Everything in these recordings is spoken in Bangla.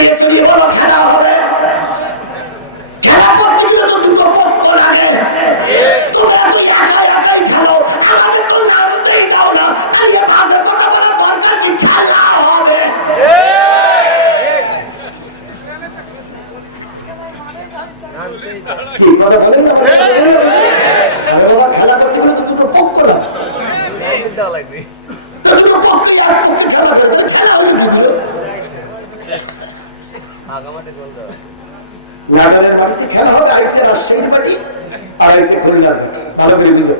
ছড়িয়ে ছড়িয়ে বলো খেলা হবে। খেলা করতে গেলে তো দুটো পক্ষ লাগে। তোমরা তো একাই একাই খেলো, আমাদের তো নামতেই দাও না। খালি বাজে কথা বলা দরকার কি? খেলা হবে। খেলা করতে গেলে তো দুটো পক্ষ লাগে। দুটো পক্ষে এক পক্ষে খেলা করবে, খেলা হয়ে যাবে। নাটোরের মাটিতে খেলা হবে, আইসে রাজশাহীর মাটি আর আইসে খুলনার মাটি। ভালো করে বুঝো,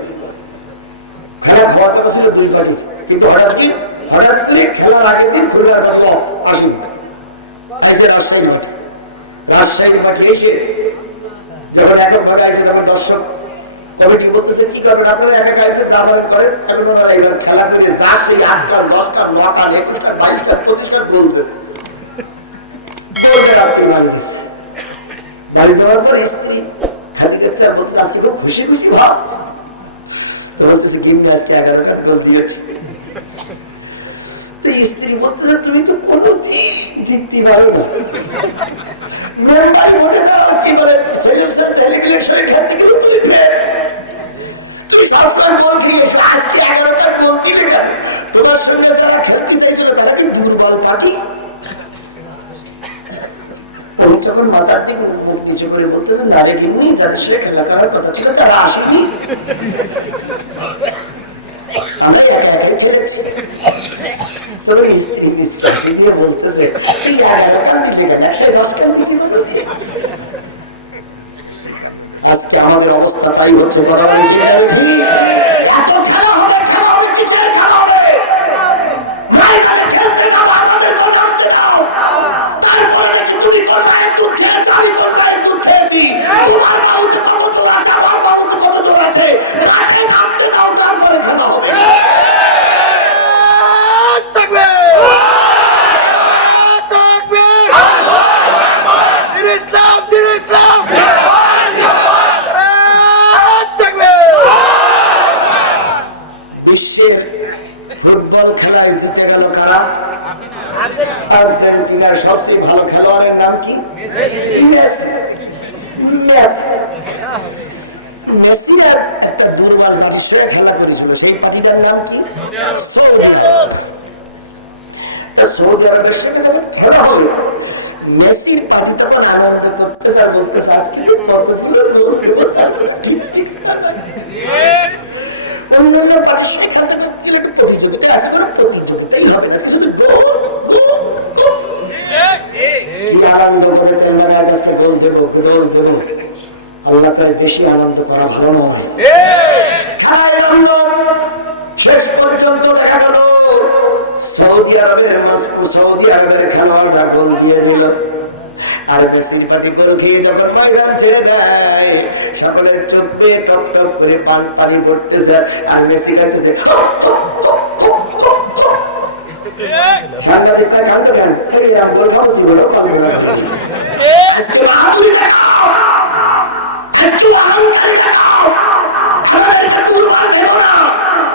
খেলা হওয়ার কথা ছিল দুই পার্টি, কিন্তু হঠাৎ করে খেলার আগের দিন খুলনার মাটি আসেন, আইসে রাজশাহীর মাটি। রাজশাহীর মাটি এসে যখন একক ভাবে আইসে, তখন দর্শক কমিটি বলতেছে কি করবেন আপনারা, একা আইসে যা বলেন করেন। এখন ওনারা এবার খেলা করে যা সেই 8 কার 10 কার 9 কার 21 কার 22 কার 25 কার বলতেছে, বাড়ি যাওয়ার পর স্ত্রী খালি দেখছে আর বলতে আজকে খুব খুশি খুশি ভাব। বলতেছে কিন্তু আজকে 11 কার গোল দিয়েছি। স্ত্রী বলতেছে তুমি তো কোনোদিন জিততে পারো না, মেম্বার ভোটে যাও কি বলে ছেলের সাথে ছেলে মিলে শরীর খেলতে গেলে তুই ফের তুই সবসময় গোল খেয়েছ, আজকে 11 কার গোল দিলে কেন? তোমার সঙ্গে যারা খেলতে চাইছিল তারা কি দুর্বল পার্টি? যখন মাথার দিকে মুখ নিচে করে বলতেছেন নারে কিনি যাদের সে খেলা করার কথা ছিল তারা আসেনি, আমরা একা একাই খেলেছি। তবে স্ত্রী নিষ্কাশি দিয়ে বলতেছে তুই 11 কান দিকে কেন 110 কান দিকে। আজকে আমাদের অবস্থা তাই হচ্ছে। কথা বলে ঠিক আছে, এত খেলা হবে, খেলা হবে কিসের খেলা হবে? ময়দানে খেলতে দাও, আমাদের জানতে দাও। তারপরে দেখি তুমি কোন মায়ের দুধ খেয়েছো, আমি কোন মায়ের দুধ খেয়েছি। তোমার বাউতে কত জোর আছে, আমার বাউতে কত জোর আছে, তাকে নামতে দাও, তারপরে খেলা হবে। বিশ্বের ফুটবল খেলায় জিতে গেল কারা? আর্জেন্টিনার সবচেয়ে ভালো খেলোয়াড়ের নাম কি? মেসি একটা দুর্বল পার্টির সঙ্গে খেলা করেছিল, সেই পার্টিটার নাম কি? সৌদি আরবের সঙ্গে খেলা হলো। মেসির পার্টি তখন আনন্দ করতেছে আর বলতেছে আজকে কতগুলো গোল দেবো, ঠিক ঠিক। অন্যান্য পার্টির সঙ্গে খেলতে গেলে প্রতিযোগিতা আছে, কোনো প্রতিযোগিতাই হবে না, শুধু আনন্দ করে প্রেমের কাছে গোল দেবো গোল দেবো। আল্লাহ প্রায় বেশি আনন্দ করা ভালো নয়। শেষ পর্যন্ত দেখা গেল সৌদি আরবের খেলোয়াড়রা গোল দিয়ে দিল, আর মেসির পার্টি গোল খেয়ে যখন ময়দান ছেড়ে দেয় সকলের চোখ দিয়ে টপ টপ করে পানি পড়তেছে, আর মেসি ডাকতেছে সাংবাদিকরা কান্ত কেন আমি গোল খাবো জীবনেও খাবো না। আজকে বাহাদুরি দেখাও, আজকে অহংকারী দেখাও, আমাদেরকে দুর্বল দেবো না।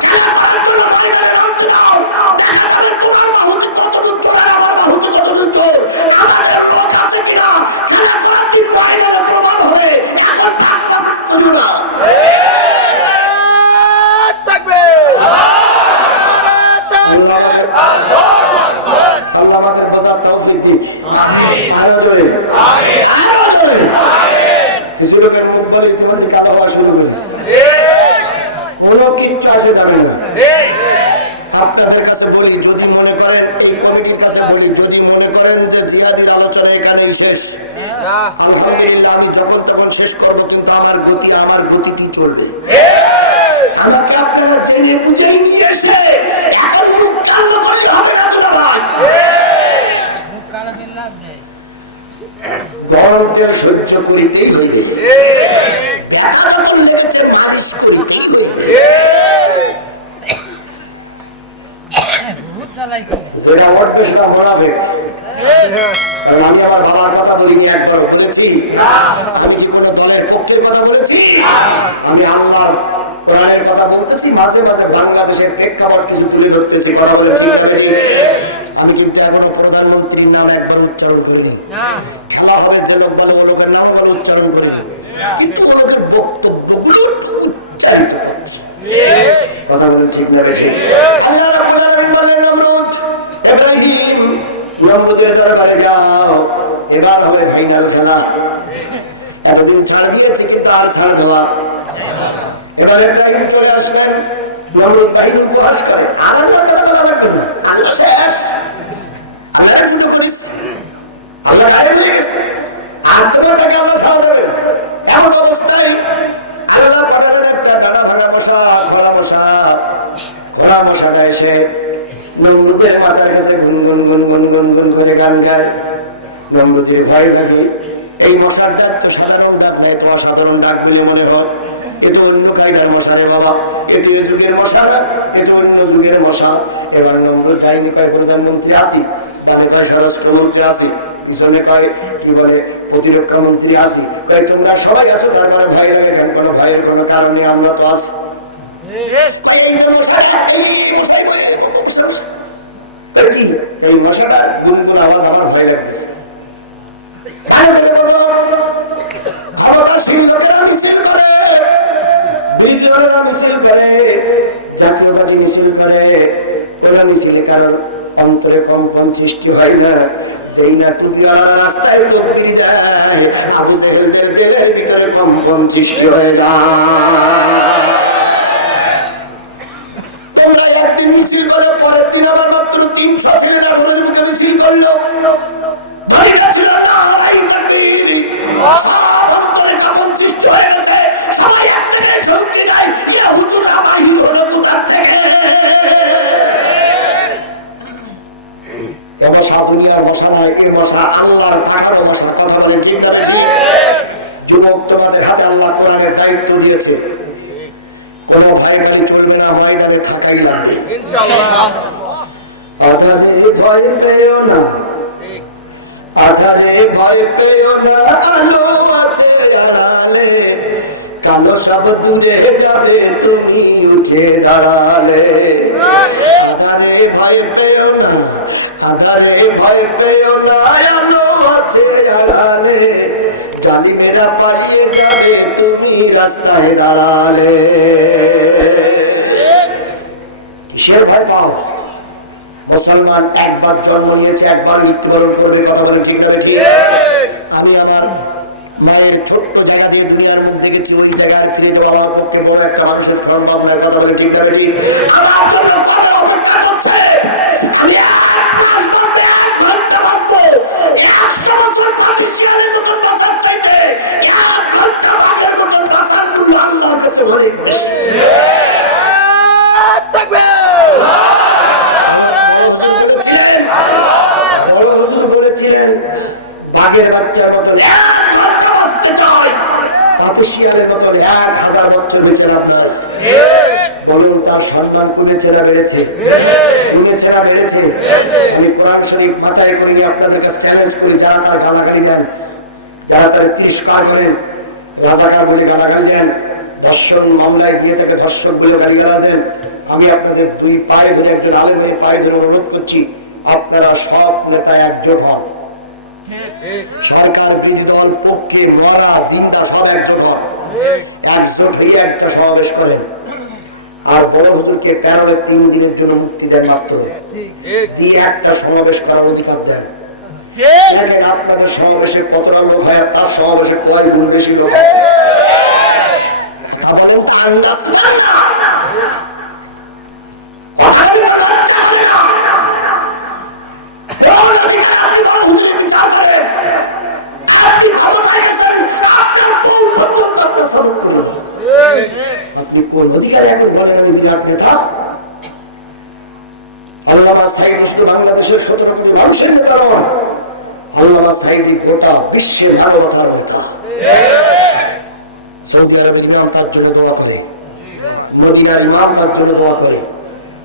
খেলা করার জন্য ময়দানে নামতে দাও, দেখা যাবে তোমার বাহুতে কতদূর জোর আর আমার বাহুতে কতদূর জোর, আমাদের লোক আছে কিনা। খেলা করার কি ময়দানে প্রমাণ হবে, এখন ভাগ করিও না। আল্লাহ আমাদের বোঝার তৌফিক দিক। আরো জোরে কিছু লোকের মুখ বলে ইতিমধ্যে কালো হওয়া শুরু করেছে, কোনো কিচ্ছু আসে যাবে না। আপনাদের কাছে বলি, যদি মনে করেন এই কমিটির কাছে বলি, যদি মনে করেন যে জিয়াদের আলোচনা এখানেই শেষ, আলহামদুলিল্লাহ আমি যখন তখন শেষ করবো, কিন্তু আমার গতিতে চলবে। আমাকে আপনারা জেনে বুঝে নিয়ে এসে এখন মুখ চালু করলে হবে না তো ভাই। গরমকে সহ্য করিতেই হইবে, ব্যথা যখন লেগেছে মালিশ করিতেই হইবে। যেটা উঠবে সেটা মোনাফেক। কারণ আমি আমার বাবার কথা বলিনি, একবার বলেছি। আমি কি কোনো দলের পক্ষের কথা বলেছি? আমি আল্লাহর কোরআনের কথা বলতেছি, মাঝে মাঝে বাংলাদেশের প্রেক্ষাপট কিছু তুলে ধরতেছি। কথা বলে ঠিক আছে? আমি কিন্তু এখনো প্রধানমন্ত্রীর নাম একবার উচ্চারণ করিনি, খেলা হবে যে লোকজন লোকের নাম উচ্চারণ করিনি, কিন্তু আমাদের বক্তব্যগুলো উচ্চারিত করছে। কথা বলেন ঠিক না বেঠিক? আল্লাহ রাব্বুল আলামিন বলেন নমরুদ ইব্রাহিম নমরুদের দরবারে যাও, এবার হবে ফাইনাল খেলা। এতদিন ছাড় দিয়েছে কিন্তু আর ছাড় দেওয়া। এবার ইব্রাহিম চলে আসলেন, নমরুদ বাহিনী উপহাস করে, আর আল্লাহ কথা বলা লাগবে না, আল্লাহ শেষ, আল্লাহ ফুটো করিস, আল্লাহ গায়েব হয়ে গেছে, আর তোমারটাকে আল্লাহ ছাড়া দেবে। এমন অবস্থায় আল্লাহ পাঠালেন একটা ডানা ভাঙা মশা, ঘোড়া মশা। ঘোড়া মশাটা এসে নমরুদের মাথার কাছে গুনগুন গুনগুন গুনগুন করে গান গায়। নমরুদের ভয় লাগে, এই মশার ডাক তো সাধারণ ডাক নয়, তো সাধারণ ডাক দিলে মনে হয় এতো অন্য কায়দার মশা রে বাবা, এটি এ যুগের মশা না, এতো অন্য যুগের মশা। এবার নমরুদ কাহিনী কয় প্রধানমন্ত্রী আসি, তাহলে কয় স্বরাষ্ট্রমন্ত্রী আসি, পিছনে কয় কি বলে প্রতিরক্ষা মন্ত্রী আসি, তাই তোমরা সবাই আসো, তারপরে ভয় লাগে কেন? কোনো ভয়ের কোনো কারণে আমরা তো আসি। এই মশাটা গুনগুন আওয়াজ আমার ভয় লাগতেছে। জাতীয়বাদী মিছিল করে, ওরা মিছিলে কারণ অন্তরে কম্পন সৃষ্টি হয় না। যেই না টুপিওয়ালা রাস্তায় চোখে যায়, আবু জেহেলদের জেলের ভিতরে কম্পন সৃষ্টি হয়ে যায়। একদিন মিছিল করে, পরের দিন আবার মাত্র 300 ছেলেরা ঘরের মুখে মিছিল করলো। ছিল না, সব অন্তরে কম্পন সৃষ্টি হয়ে গেছে। সবাই এক থেকে ঝুঁকি দেয়, ইয়া হুজুর আমাহি হলো কোথার থেকে। এ মশা দুনিয়ার মশা নয়, এই মশা আল্লাহর পাঠানো মশা। কথা বলে ঠিক না? যুবক, তোমাদের হাতে আল্লাহ কোরআনের দায়িত্ব দিয়েছে, কোনো ভয় গাড়ি চলবে না, ময়দানে থাকাই লাগবে ইনশাআল্লাহ। আধারে ভয় পেও না, আধারে ভয় পেও না, আলো আছে আড়ালে, কালো সব দূরে যাবে তুমি উঠে দাঁড়ালে। আধারে ভয় পেও না, আধারে ভয় পেও না, আলো আছে আড়ালে, জালিমেরা পালিয়ে যাবে তুমি রাস্তায় দাঁড়ালে। কিসের ভয় পাও? মুসলমান একবার জন্ম নিয়েছে, একবার মৃত্যুবরণ করবে। কথা বলে ঠিক না? ঠিক। আমি আমার মায়ের ছোট্ট জায়গা দিয়ে দুনিয়ার মুখ দেখেছি, ওই জায়গায় ফিরে দেবো আমার পক্ষে বড় একটা মানুষের ধর্ম। আপনার কথা বলে ঠিক না? ঠিক। আমার জন্য কবে অপেক্ষা করছে? আমি 1 মাস বাদে 1 ঘন্টা বাঁচবো। 100 বছর পাখি শিয়ালের মতন বাঁচার চাইতে 1 ঘন্টা বাঘের মতন বাঁচার মূল্য আল্লাহর কাছে অনেক বেশি। বলেছিলেন বাঘের বাচ্চার মতন 1 ঘন্টা বাঁচতে চাই, পাখি শিয়ালের মতন 1000 বছর বেঁচে আপনার। বলুন তার সম্মান কমেছে না বেড়েছে? কমেছে না বেড়েছে? আমি কোরআন শরীফ মাথায় করিনি, আপনাদের কাছে চ্যালেঞ্জ করি, যারা তার গালাগালি দেন, যারা তার তিরস্কার করেন, রাজাকার বলে গালাগালি দেন, ধর্ষণ মামলায় গিয়ে তাকে ধর্ষক বলে গালিগালা দেন, আমি আপনাদের 2 পায়ে ধরে, একজন আলেমের পায়ে ধরে অনুরোধ করছি, আপনারা সব নেতা একজোট হন। সরকার বিরোধী দল পক্ষে মরা চিন্তা সব একজোট হন, একজোট হয়ে একটা সমাবেশ করেন, আর বড় হুজুরকে প্যারোলে 3 দিনের জন্য মুক্তি দেন মাত্র, দিয়ে একটা সমাবেশ করার অধিকার দেন। দেখেন আপনাদের সমাবেশে কতটা লোক হয়, আর তার সমাবেশে কয় গুণ বেশি লোক। আপনি কোন অধিকারে এখন বলেন আমি বিরাট নেতা? আল্লামা সাঈদ শুধু বাংলাদেশের 17 কোটি মানুষের নেতা নয়, আল্লামা সাঈদ গোটা বিশ্বের মানবতার নেতা। সৌদি আরবের ইমাম তার জন্য দোয়া করে, মদিনার ইমাম তার জন্য দোয়া করে,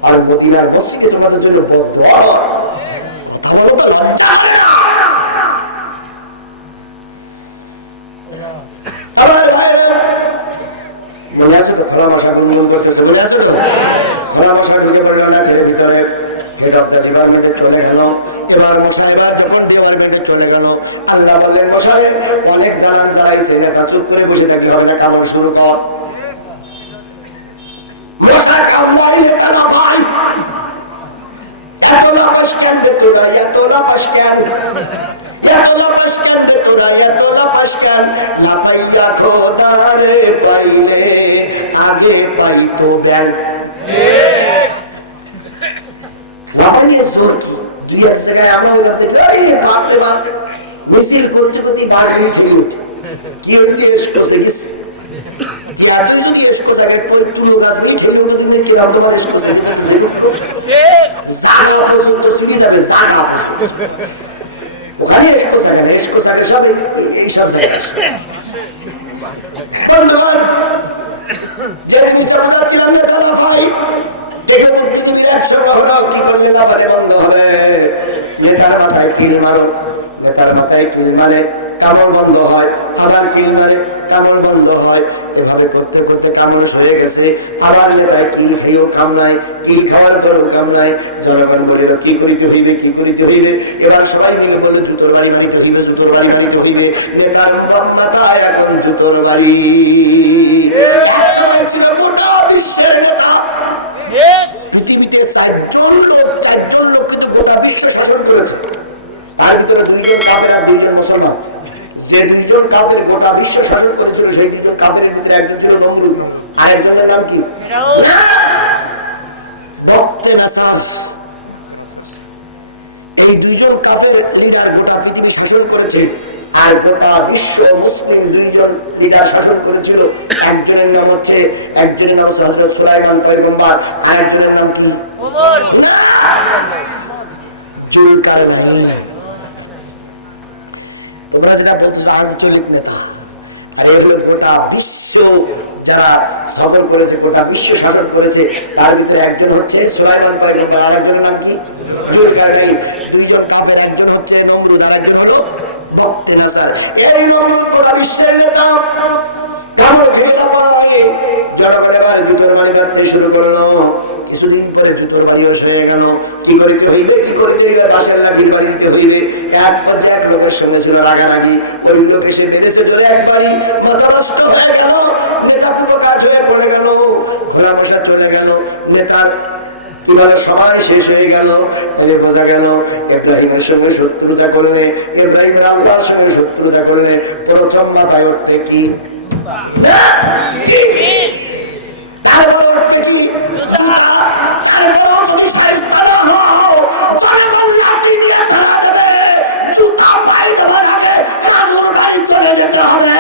আর মদিনার মসজিদে তোমাদের জন্য দোয়া। মনে আছে তো খোলা মশা গুনগুন করতেছে? মনে আছে তো? খোলা মশা ঢুকে পড়লো না ঘরের ভিতরে, হেড অফ দ্য ডিপার্টমেন্টে চলে গেল। এবার মশাই এবার যখন দেওয়াল বেঁধে চলে গেল, আল্লাহ বললেন মশাই অনেক জ্বালান জ্বালাইছে, নেতা চুপ করে বসে থাকলে হবে না, কামড় শুরু কর। মশাই কামড়াই নেতা না ভাই, এত লাপাস কেন রে তোরা, এত লাপাস কেন, এত লাপাস কেন রে তোরা, এত লাপাস কেন, লাপাইয়া খোদা রে পাইলে আগে পাইতো ব্যান। লাপাইয়ে সোর দুই এক জায়গায় আমরা বাপরে বাপ মিছিল করতে করতে বার হয়েছিল, কি হয়েছে এসে গেছে ওখানে সব এইসব ছিলাম একসঙ্গে হলো কি করলে না বলে বন্ধ হবে, নেতার মাথায় কিল মারো, নেতার মাথায় কিল মানে কামড় বন্ধ হয়, আবার কিল মানে কামড় বন্ধ হয়, এভাবে করতে করতে কামড় হয়ে গেছে, আবার নেতায় কিল খেয়েও কাম নাই, কিল খাওয়ার পরেও কাম নাই। জনগণ বলিল কি করিতে হইবে, কি করিতে হইবে, এবার সবাই মিলে বলে জুতোর বাড়ি বাড়িতে হইবে, জুতোর বাড়ি বাড়িতে হইবে, নেতার মাথায় এখন জুতোর বাড়ি। একসময় ছিল গোটা বিশ্বের নেতা, পৃথিবীতে চারজন লোক কিন্তু গোটা বিশ্ব শাসন করেছে, তার ভিতরে দুইজন কাফের আর দুইজন মুসলমান। যে দুইজন কাফের গোটা বিশ্ব শাসন করেছিল, সেই দুইজন কাফের ভিতরে একজন ছিল নমরুদ, আর একজনের নাম কি এই দুইজন কাফের লিডার গোটা পৃথিবী শাসন করেছে, আর গোটা বিশ্ব মুসলিম দুইজন লিডার শাসন করেছিল। একজনের নাম হচ্ছে হযরত সুলাইমান পয়গম্বর, আর একজনের নাম কি ওমর জুলকারনাইন। তোমরা যেটা বলছো আঞ্চলিক নেতা, আর এগুলো গোটা বিশ্ব যারা সফর করেছে, গোটা বিশ্ব শাসন করেছে, তার ভিতরে একজন হচ্ছে সুলাইমান পয়গম্বর, আর একজনের নাম কি জুলকারনাইন। দুইজন কাফের, একজন হচ্ছে নমরুদ আর একজন হলো বক্তে নাসার। এই নমরুদ গোটা বিশ্বের নেতা, কামড় খেয়ে জনগণ এবার জুতোর বাড়ি কাটতে শুরু করলো। কিছুদিন পরে জুতোর বাড়িও হয়ে গেল, কি করিতে হইবে, কি করিতে হইবে, বাসার লাঠির বাড়ি দিতে হইবে। এক পর্যায়ে এক লোকের সঙ্গে ছিল রাগারাগি, ওই লোক এসে বেঁধেছে জোরে একবারই, মাথা নষ্ট হয়ে গেল, নেতা কুটো কাজ হয়ে পড়ে গেল, ঘোড়া বসা চলে গেল, নেতার কিভাবে সময় শেষ হয়ে গেল। তাহলে বোঝা গেল ইব্রাহিমের সঙ্গে শত্রুতা করলে, ইব্রাহিমের আল্লাহর সঙ্গে শত্রুতা করলে প্রথম মাথায় উঠতে কি, তারপর উঠতে কি জুতা পায়ে দেওয়ার আগে কানুর বাড়ি চলে যেতে হবে।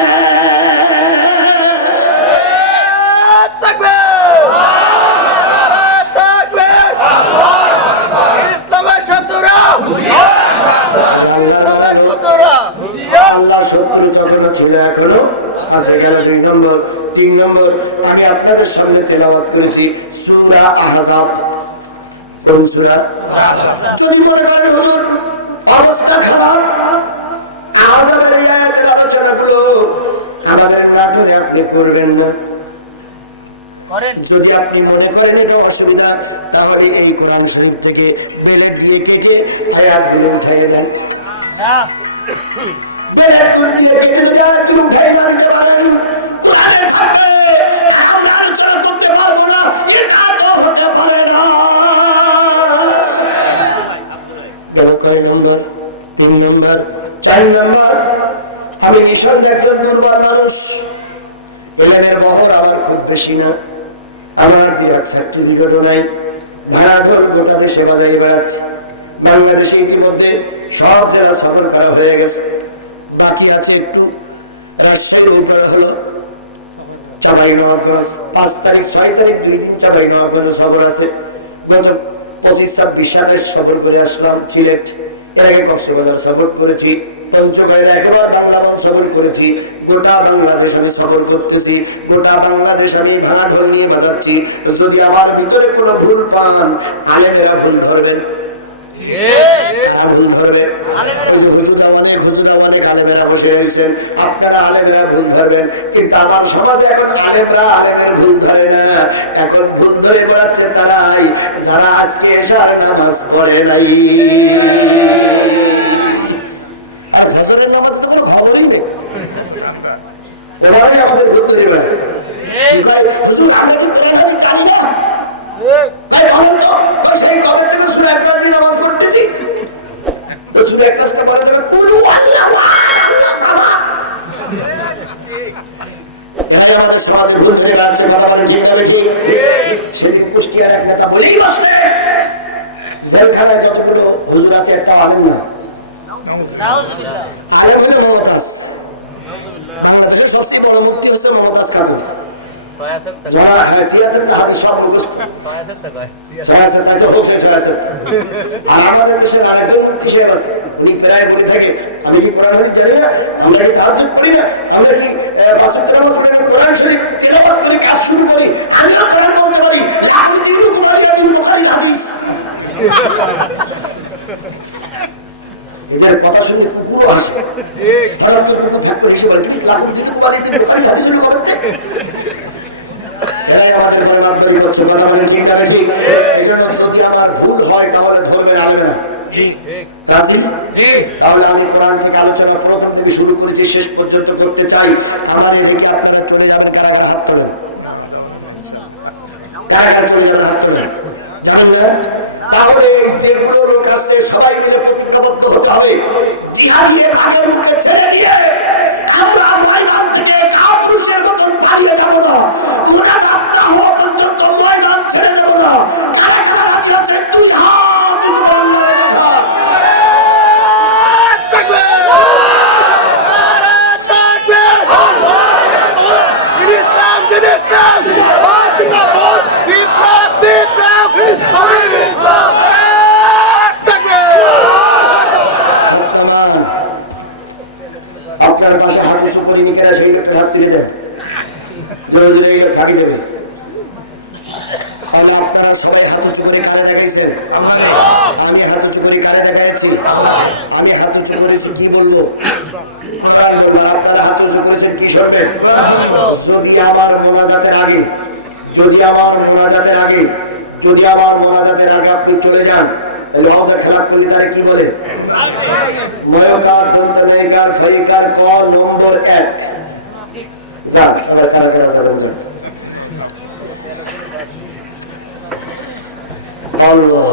আল্লাহ শত্রু তখন ছিল, এখনো আছে। গেল 2 নম্বর। 3 নম্বর আমি আপনাদের সামনে তেলাওয়াত করেছি সূরা আহজাব। কোন সূরা? যদি মনে করেন হুজুর অবস্থা খারাপ, আহজাবের এই আয়াতের আলোচনাগুলো আমাদের নাটকে আপনি করবেন না। যদি আপনি মনে করেন এটা অসুবিধা, তাহলে এই কোরআন শরীফ থেকে ডিলেট দিয়ে কেটে আয়াতগুলো উঠাইয়ে দেন। আমি নিঃসন্দেহে একজন দুর্বল মানুষ, এলেনের বহর আমার খুব বেশি না, আমার বিরাট সার্টিফিকেট নাই, ভাড়া ঘর গোটা দেশে বাজারে বেড়াচ্ছে। বাংলাদেশে ইতিমধ্যে সব জেলা সফর করা হয়ে গেছে, বাকি আছে একটু রাজশাহী হলো, চাঁপাইনবাবগঞ্জ 5 তারিখ 6 তারিখ 2 দিন চাঁপাইনবাবগঞ্জে সফর আছে। গত 25-26 সফর করে আসলাম সিলেট, এর আগে কক্সবাজার সফর করেছি, পঞ্চগড়ের একবার বাংলাবন সফর করেছি। গোটা বাংলাদেশ আমি সফর করতেছি, গোটা বাংলাদেশ আমি ভাড়া ঘর নিয়ে বাজাচ্ছি। যদি আমার ভিতরে কোনো ভুল পান, আলেমেরা ভুল ধরবেন, আপনারা আলেমেরা ভুল ধরবেন। কিন্তু আমার সমাজে এখন আলেমরা আলেমের ভুল ধরে না, এখন ভুল ধরে বেড়াচ্ছে তারাই যারা আজকে এশার নামাজ পড়ে নাই। আর ফজরের নামাজ তো কোনো খবরই নেই, এবারে আমাদের ভুল ধরে বেড়ায়। আমরা তো কোরআন জানি না ভাই, বলেন তো সেই কবে থেকে সূরা ইখলাস দিয়ে নামাজ পড়তেছি, সূরা ইখলাসটা পড়ে দেবে কুলু আল্লাহু সামাদ। যাই আমাদের সমাজে ভুল ধরে বেড়াচ্ছে, কথা বলে ঠিক যাবে ঠিক। সেদিন কুষ্টিয়ার এক নেতা বলেই বসলে জেলখানায় যতগুলো হুজুর আছে একটা আলেম না, আলেম হলে মমতাজ। বাংলাদেশের সবচেয়ে বড় মুক্তি হচ্ছে মমতাজ খাতুন। আর আমাদের দেশের আরেকজন কিসের আছে, উনি প্রায় বলে থাকে আমি কি কোরআন হাদিস জানি না, আমরা কি তাহাজ্জুদ করি না, আমরা কি পাঁচ ওয়াক্ত নামাজ পড়ি না, কোরআন শরীফ তিলাওয়াত করে কাজ শুরু করি, আমিও কোরআন বলতে পারি, লাকুম দীনুকুম ওয়ালিয়া দীন, বুখারী হাদিস। এবার কথা শুনে পুরো হাসে, হঠাৎ করে ভাগ করে এসে বলে লাকুম দীনুকুম ওয়ালিয়া দীন, বুখারী হাদিস শুরু করতে। আমাদের পরিমাণ করছে, কথা মানে ঠিক যাবে ঠিক। এই জন্য যদি আমার ভুল হয় তাহলে ধরবেন আলবে না, তাহলে আমি কোরআন থেকে আলোচনা প্রথম থেকে শুরু করেছি শেষ পর্যন্ত করতে চাই। আমার এদিকে আপনারা চলে যাবেন, কারা কারা হাত তোলেন, কারা কারা চলে যাবেন হাত তোলেন, জানেন না? তাহলে যেগুলো লোক আছে সবাই মিলে প্রতিজ্ঞাবদ্ধ হতে হবে, জিহাদের ভাগের মুখে ছেড়ে দিয়ে আমরা ময়দান থেকে কাপুরুষের মতন পালিয়ে যাব না, মুনাজাত না হওয়া পর্যন্ত ময়দান ছেড়ে যাব না। কারা কারা রাজি আছে দুই হাত উঁচু করে আল্লাহর কথা। আপনার পাশে হাত উঁচু করিনি কেনা সেই লোকটা হাত তুলে দেন, ফাঁকি দেবে। আপনারা সবাই হাত উঁচু করে কারে দেখাইছেন, আমি হাত উঁচু করে কারে দেখাইছি, আমি হাত উঁচু করেছি কি বলবো, আপনারা হাত উঁচু করেছেন কি শর্তে? যদি আমার মোনাজাতের আগে, যদি আমার মোনাজাতের আগে, যদি আমার মোনাজাতের আগে আপনি চলে যান, তাহলে আমাদের খেলাপ করলে তারা কি বলে ময়কার দন্তনেকার ফরিকার ক নম্বর 1 যা সবাই কারা কারা যাবেন যান। আল্লাহ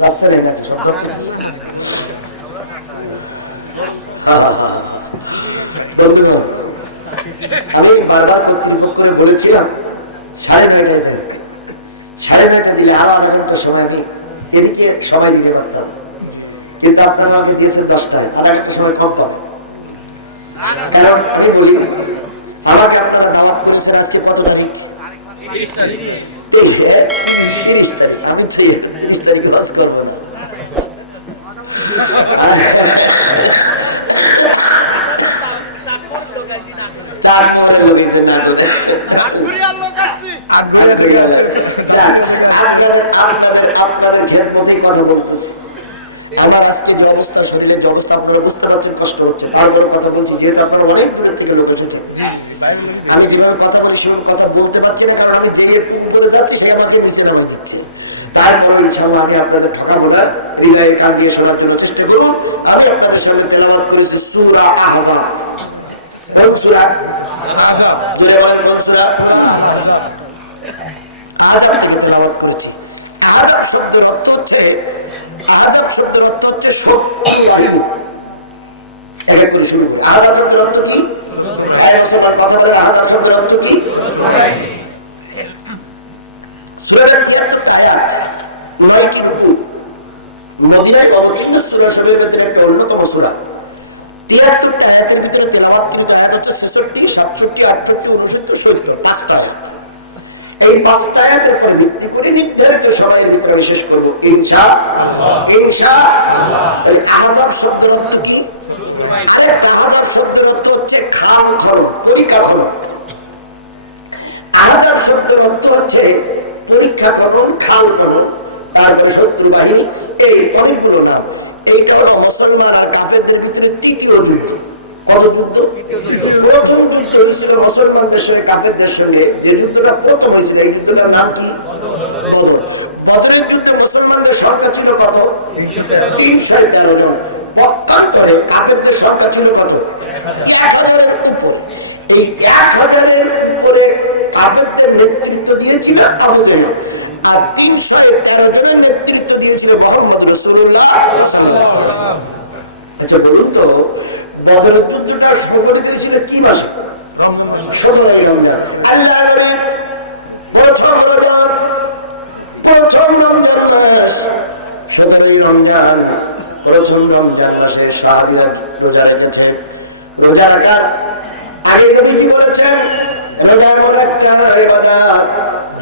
কাছে না সব করছে। আমি বারবার কর্তৃপক্ষকে বলেছিলাম 9:30টায় দেন, 9:30টা দিলে আরো আধা ঘন্টা সময় আমি এদিকে সময় দিতে পারতাম, কিন্তু আপনারা আমাকে দিয়েছেন 10টায়, আধা ঘন্টা সময় কম পাবো। কারণ আমি বলি আমাকে আপনারা দাওয়াত করেছেন আজকে কত তারিখ? 30 তারিখ। 30 তারিখ আমি 30 তারিখে বাস করবো না। আপনাদের ঘের মধ্যেই কথা বলতেছি। আমার আজকে যে অবস্থা, শরীরের যে অবস্থা আপনারা বুঝতে পারছেন, কষ্ট হচ্ছে, তারপরে কথা বলছি যেহেতু আপনারা অনেক দূরের থেকে লোক এসেছে। আমি যেভাবে কথা বলি সেভাবে কথা বলতে পারছি না, কারণ আমি যে পুকুর করে যাচ্ছি সে আমাকে নিচে নামা দিচ্ছে। তারপরে ইনশাআল্লাহ আমি আপনাদের ঠকাবো না, হৃদয়ের কান দিয়ে শোনার জন্য চেষ্টা করুন। আমি আপনাদের সামনে তেলাওয়াত করেছি সূরা আহজাব। কোন সূরা? আহজাব। জোরে বলেন কোন সূরা? আহজাব থেকে তেলাওয়াত করেছি। আহজাব শব্দের অর্থ হচ্ছে, আহজাব শব্দের অর্থ হচ্ছে শত্রু বাহিনী। এক এক করে শুরু করি। আহজাব শব্দের অর্থ কি? মুসলমান কথা বলে আহজাব শব্দের অর্থ কি? সূরাটার ৭৩ আয়াত, ৯টি রুকু। মদিনায় অবতীর্ণ সূরা সমূহের ভিতরে একটা অন্যতম সূরা। ৭৩টা আয়াতের ভিতরে তেলাওয়াতকৃত আয়াত হচ্ছে ৬৬, ৬৭, ৬৮, ৬৯, ৭০, ৫টা আয়াত। এই ৫টা আয়াতের উপর ভিত্তি করে নির্ধারিত সময়ের ভিতরে আমি শেষ করবো ইনশাআল্লাহ। ইনশাআল্লাহ। আহজাব শব্দের অর্থ কি? আহজাব শব্দের অর্থ হচ্ছে খাল খনন, পরীক্ষা খনন। আহজাব শব্দের অর্থ হচ্ছে পরীক্ষা খনন, খাল খনন, তারপরে শত্রু বাহিনী, এই অনেকগুলো নাম। এইটা হলো মুসলমান আর কাফেরদের ভিতরে তৃতীয় যুদ্ধ। কত যুদ্ধ? প্রথম যুদ্ধ হয়েছিল মুসলমানদের সঙ্গে কাফেরদের সঙ্গে, যে যুদ্ধটা প্রথম হয়েছিল, এই যুদ্ধটার নাম কি? বদরের যুদ্ধে মুসলমানদের সংখ্যা ছিল কত? 313 জন। পক্ষান্তরে কাফেরদের সংখ্যা ছিল কত? 1000-এর উপর। এই 1000-এর উপরে কাফেরদের নেতৃত্ব দিয়েছিল আবু জেহেল, আর 313 জনের নেতৃত্ব দিয়েছিল মুহাম্মদ রাসূলুল্লাহ সাল্লাল্লাহু আলাইহি ওয়াসাল্লাম। আচ্ছা বলুন তো, বদরের যুদ্ধটা সংঘটিত হয়েছিল কি মাসে? 17 রমজান। আল্লাহ নবীর প্রথম রমজান মাস, 17 রমজান, প্রথম রমজান মাসে সাহাবীরা রোজা রেখেছে। রোজা রাখার আগে নবীজি বলেছেন, রোজা এমন একটা ইবাদত,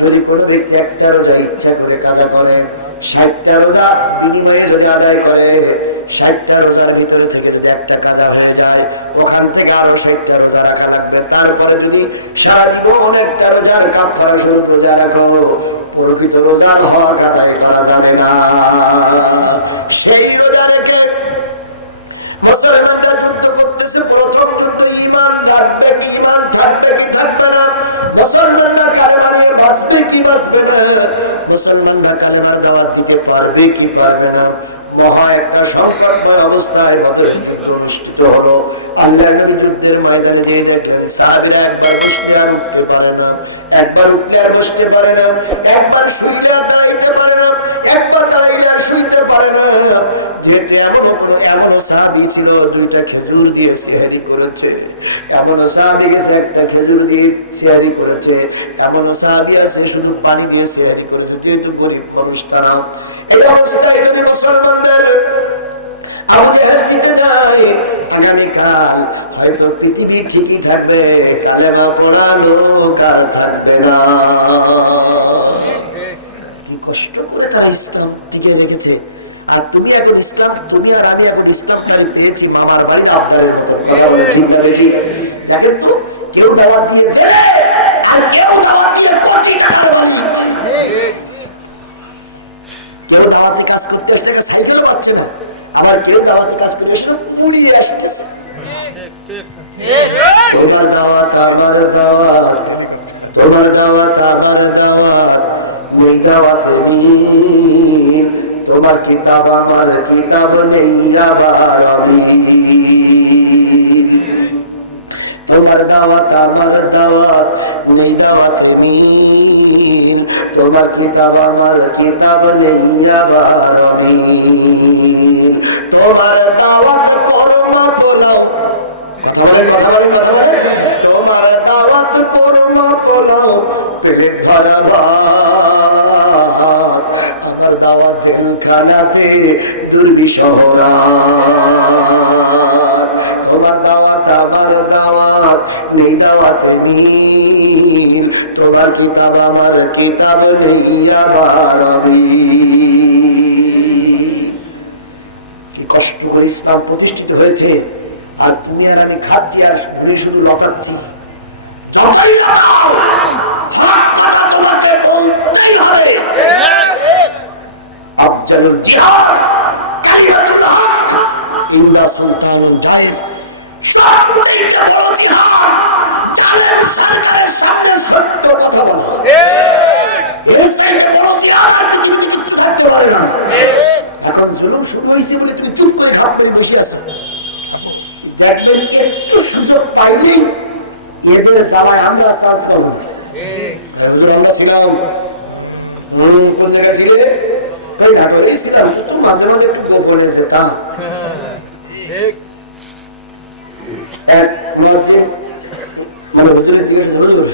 যদি কোনো ব্যক্তি একটা রোজা ইচ্ছা করে কাজা করে, 60টা রোজা বিনিময়ে যদি আদায় করে, 60টা রোজার ভিতরে থেকে যদি একটা কাজা হয়ে যায়, ওখান থেকে আরো 60টা রোজা রাখা লাগবে। তারপরে যদি সারা জীবন একটা রোজার কাফারা স্বরূপ রোজা রাখো, প্রকৃত রোজার হক আদায় করা যাবে না। সেই রোজা রেখে মুসলমানরা যুদ্ধ করতেছে। প্রথম যুদ্ধ ঈমান থাকবে কি ঈমান থাকবে কি থাকবে না, মুসলমানরা কালেমা নিয়ে বাঁচবে কি বাঁচবে না, মুসলমানরা কালেমার দাওয়াত দিতে পারবে কি পারবে না, মহা একটা সংকটময় অবস্থায় বদরের যুদ্ধ অনুষ্ঠিত হলো। আল্লাহ নবী যুদ্ধের ময়দানে গিয়ে দেখলেন সাহাবীরা একবার বসতে আর উঠতে পারে না, একবার উঠতে আর বসতে পারে না, একবার শুইতে আর দাঁড়াইতে পারে না, একবার দাঁড়াইলে আর শুইতে পারে না। যে এমন সাহাবী ছিল দুইটা খেজুর দিয়ে সিহারি করেছে, এমন সাহাবী গেছে একটা খেজুর দিয়ে সিহারি করেছে, এমন সাহাবী আছে শুধু পানি দিয়ে সিহারি করেছে। যেহেতু গরিব মানুষ তারা, এই অবস্থায় যদি মুসলমানদের আবু জেহেল জিতে যায়, আগামীকাল হয়তো পৃথিবী ঠিকই থাকবে, কালেমা পড়া লোক আর থাকবে না। কি কষ্ট করে তারা ইসলাম টিকে রেখেছে। আর তুমি এখন ইসলাম, তুমি আর আমি এখন ইসলাম পেয়েছি মামার বাড়ি আপনাদের মতো। কথা বলে ঠিক না ঠিক? দেখেন তো, কেউ দাওয়াত দিয়েছে আর কেউ দাওয়াত দিয়ে কোটি টাকার বাড়ি, কেউ দাওয়াতে কাজ করতে আসতে সাইকেলও পাচ্ছে না, আবার কেউ দাওয়াতে কাজ করে এসে মুড়িয়ে আসতেছে। তোমার দাওয়াত আমার দাওয়াত, তোমার দাওয়াত আমার দাওয়াত, নেই দাওয়াত মিন, তোমার কিতাব আমার কিতাব নেই আবার আমি, তোমার দাওয়াত আমার দাওয়াত, নেই দাওয়াত মিন, তোমার কিতাব আমার কিতাব নেই আবার আমি, তোমার দাওয়াত কর্মা পোলাও, কথা বলেন, তোমার দাওয়াত কর্মা পোলাও, পেট ভরা ভাত, আমার দাওয়াত জেলখানাতে দুর্বিষহ রাত, তোমার দাওয়াত আমার দাওয়াত, নেই দাওয়াত মিল, তোমার কিতাব আমার কিতাব নেই আবার আমি। কি কষ্ট করে ইসলাম প্রতিষ্ঠিত হয়েছে, আর তুমি আর আমি খাচ্ছি আর উনি শুধু লকাচ্ছি। যতই লকাও, হক কথা তোমাকে বলতেই হবে। আফজালুল জিহাদ কালিমাতুল হক ইনদা সুলতান জাহির, সবচেয়ে বড় জিহাদ জালেম সরকারের সামনে সত্য কথা বলা। এর চাইতে বড় জিহাদ আর পৃথিবীতে কিছু থাকতে পারে না। এখন জুলুম শুরু হয়েছে বলে তুমি চুপ করে ঘাট করে বসে আছো। দেখবেন একটু সুযোগ পাইলেই এদের জ্বালায় আমরা সাজ পাবো। আমরা ছিলাম কোন জায়গায় ছিলে, তাই ঢাকাতেই ছিলাম, কিন্তু মাঝে মাঝে একটু গোপনে যেতাম। এক মাঝে মানে হুজুরের জিজ্ঞাসা ধরুন,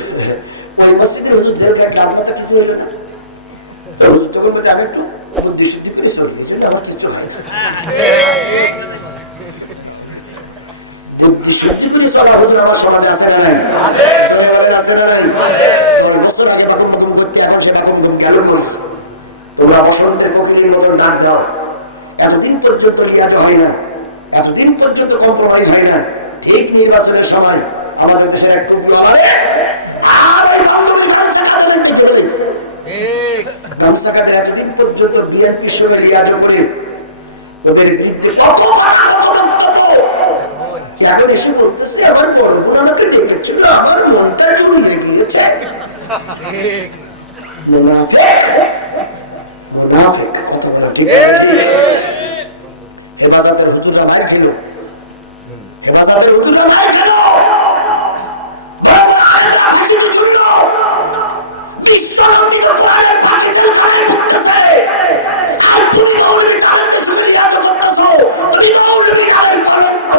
ওই মসজিদে হুজুর জেল কাটলে আপনার তো কিছু হইল না? হুজুর তখন বলতে আমি একটু দৃষ্টি করে চলি, এই জন্য আমার কিছু হয় না। আমার সমাজে আছে না নাই? আছে না নাই? বছর আগে বাপন বাপন করতে, এখন সে বাপন গেল করি। তোমরা বসন্তের কোকিলের মতন ডাক দাও, এতদিন পর্যন্ত লিয়াজ হয় না, এতদিন পর্যন্ত কম্প্রোমাইজ হয় না। ঠিক নির্বাচনের সময় আমাদের দেশের একটু গামছা কাটে এতদিন পর্যন্ত বিএনপির সঙ্গে লিয়াজ করে ওদের বিরুদ্ধে এখন এসে বলতেছে আমার বড় বোন আমাকে ডেকেছিল, আমার মুনাফিক মুনাফিক কথা বলা ঠিক হেফাজতের হুজুররা নাই ছিল হেফাজতের হুজুররা নাই ছিল বিশ্বনন্দিত কোরআনের পাখি জেলখানায় ভুগতেছে আর তুমি মৌলবী জালেমকে শুনে লিয়াজ করতেছো তুমি মৌলবী জালেম কলঙ্ক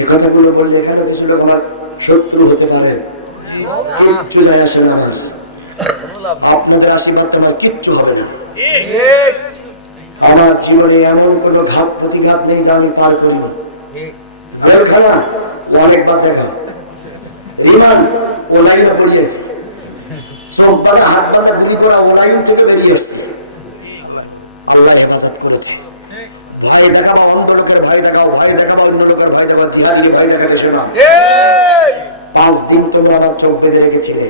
এই কথাগুলো বললে এখানে কিছু লোক আমার শত্রু হতে পারে কিচ্ছু যায় আসে না আপনাদের আশীর্বাদ তোমার কিচ্ছু হবে না আমার জীবনে এমন কোন ঘাত প্রতিঘাত নেই যা আমি পার করি জেলখানা অনেকবার দেখা রিমান্ড ও লাইনে পড়িয়েছে চোখ পাতা হাত পাতা গুলি করা ও লাইন থেকে বেরিয়ে এসছে আল্লাহ হেফাজত করেছে ভয় দেখাবো অন্য লোকের ভয় দেখাও ভয় দেখাবো অন্য লোকের ভয় দেখাও জিহাদিকে ভয় দেখাতে শোনা 5 দিন তোমরা আমার চোখ বেঁধে রেখেছিলে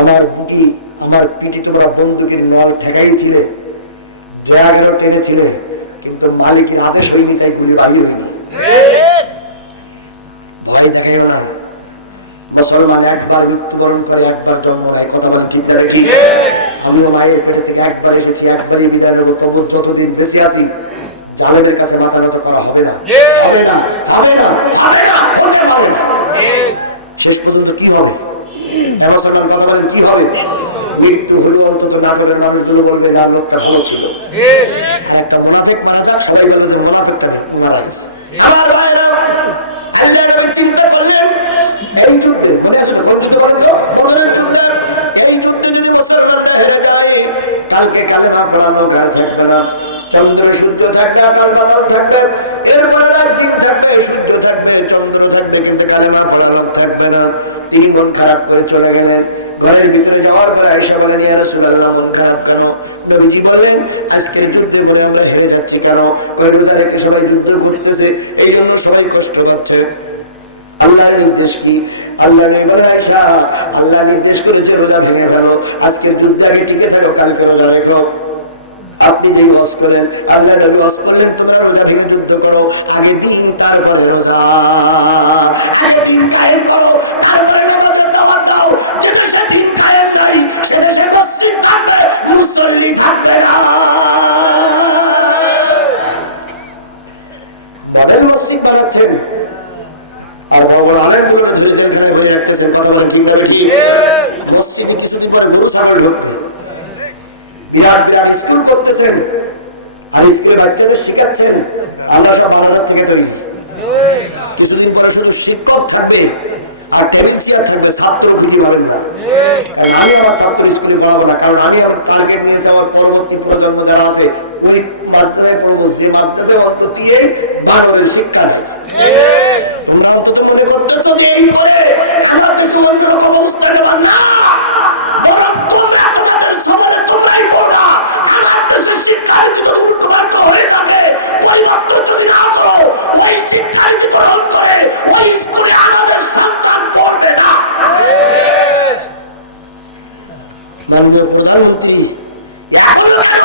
আমার বুকি আমার পিঠে তোমরা বন্দুকের নল ঠেকাইছিলে জয়া গেল টেনেছিলে কিন্তু মালিকের আদেশ হয়নি তাই গুলি বাহির হয়নি ভয় দেখাইও না মুসলমান একবার মৃত্যুবরণ করে একবার জন্ম নেয় কথা বলেন ঠিক না ঠিক আমিও মায়ের পেট থেকে একবার এসেছি একবারই বিদায় নেবো তবু যতদিন বেঁচে আছি জালেমের কাছে মাথা নত করা হবে না হবে না হবে না হবে না করতে পারবে না শেষ পর্যন্ত কি হবে মুসলমান কথা বলেন কি হবে মৃত্যু হলো অন্তত নাটকের মানুষগুলো বলবে না লোকটা ভালো ছিল একটা মুনাফিক মারা যাক সবাই বলবে যে মুনাফিকটা মারা গেছে আমার ভাইরা আল্লাহ নবী চিন্তা করলেন এই যুদ্ধে মনে আছে কোন যুদ্ধ বলেন তো বদরের যুদ্ধে এই যুদ্ধে যদি মুসলমানরা হেরে যায় কালকে কালেমা পড়ানো গায়ে থাকবে না চন্দ্র সূর্য থাকবে আকাল পাতাল থাকবে এরপরে একদিন থাকবে সূর্য থাকবে চন্দ্র থাকবে কিন্তু কালেমা পড়ানো থাকবে না 3 মন খারাপ করে চলে গেলেন ঘরের ভিতরে যাওয়ার পরে আয়েশা বলেন ইয়া রাসূলুল্লাহ মন খারাপ কেন নবীজি বলেন আজকের যুদ্ধে পরে আমরা হেরে যাচ্ছি কেন ওই রোজা রেখে সবাই যুদ্ধ করতেছে এই জন্য সবাই কষ্ট পাচ্ছে আল্লাহর নির্দেশ কি আল্লাহ বলে আয়েশা আল্লাহ নির্দেশ করেছে রোজা ভেঙে ফেলো আজকের যুদ্ধে আগে টিকে থাকো কালকে রোজা রেখো আপনি যেই হজ করেন আল্লাহ নবী হজ করলেন তোমরা রোজা ভেঙে যুদ্ধ করো আগে দিন তারপরে রোজা আগে দিন কায়েম করো তারপরে নামাজের দাওয়াত দাও যে দেশে দিন কায়েম নাই সে দেশে মসজিদ থাকবে মুসল্লি থাকবে না মডেল মসজিদ বানাচ্ছেন আর বড় বড় আলেমগুলো জেলখানে ঘুরে রাখতেছেন কথা বলেন ঠিক ভাবে ঠিক মসজিদে কিছুদিন পরে গরু ছাগল ঢুকবে বিরাট বিরাট স্কুল করতেছেন আর স্কুলে বাচ্চাদের শেখাচ্ছেন আমরা সব আলাদা থেকে তৈরি কিছুদিন পরে শুধু শিক্ষক থাকবে আর টেবিল চেয়ার থাকবে ছাত্র ঢুকি পাবেন না কারণ আমি আমার ছাত্র স্কুলে পড়াবো না কারণ আমি আমার টার্গেট নিয়ে যাওয়ার পরবর্তী প্রজন্ম যারা আছে ওই মাদ্রাসায় পড়বো যে মাদ্রাসায় অন্ত দিয়ে মানবের শিক্ষা দেয় অন্তত মনে করতেছো যে এই করে আমার দেশে ওই রকম অবস্থা নেবার না বরং তোমরা তোমাদের সমাজে তোমরাই পড়া আমার দেশের শিক্ষার যদি উল্টোপাল্টা হয়ে থাকে পরিবর্তন যদি না করো ওই শিক্ষার বিতরণ করে ওই স্কুলে আমাদের সন্তান পড়বে না মাননীয় প্রধানমন্ত্রী এখনো কেন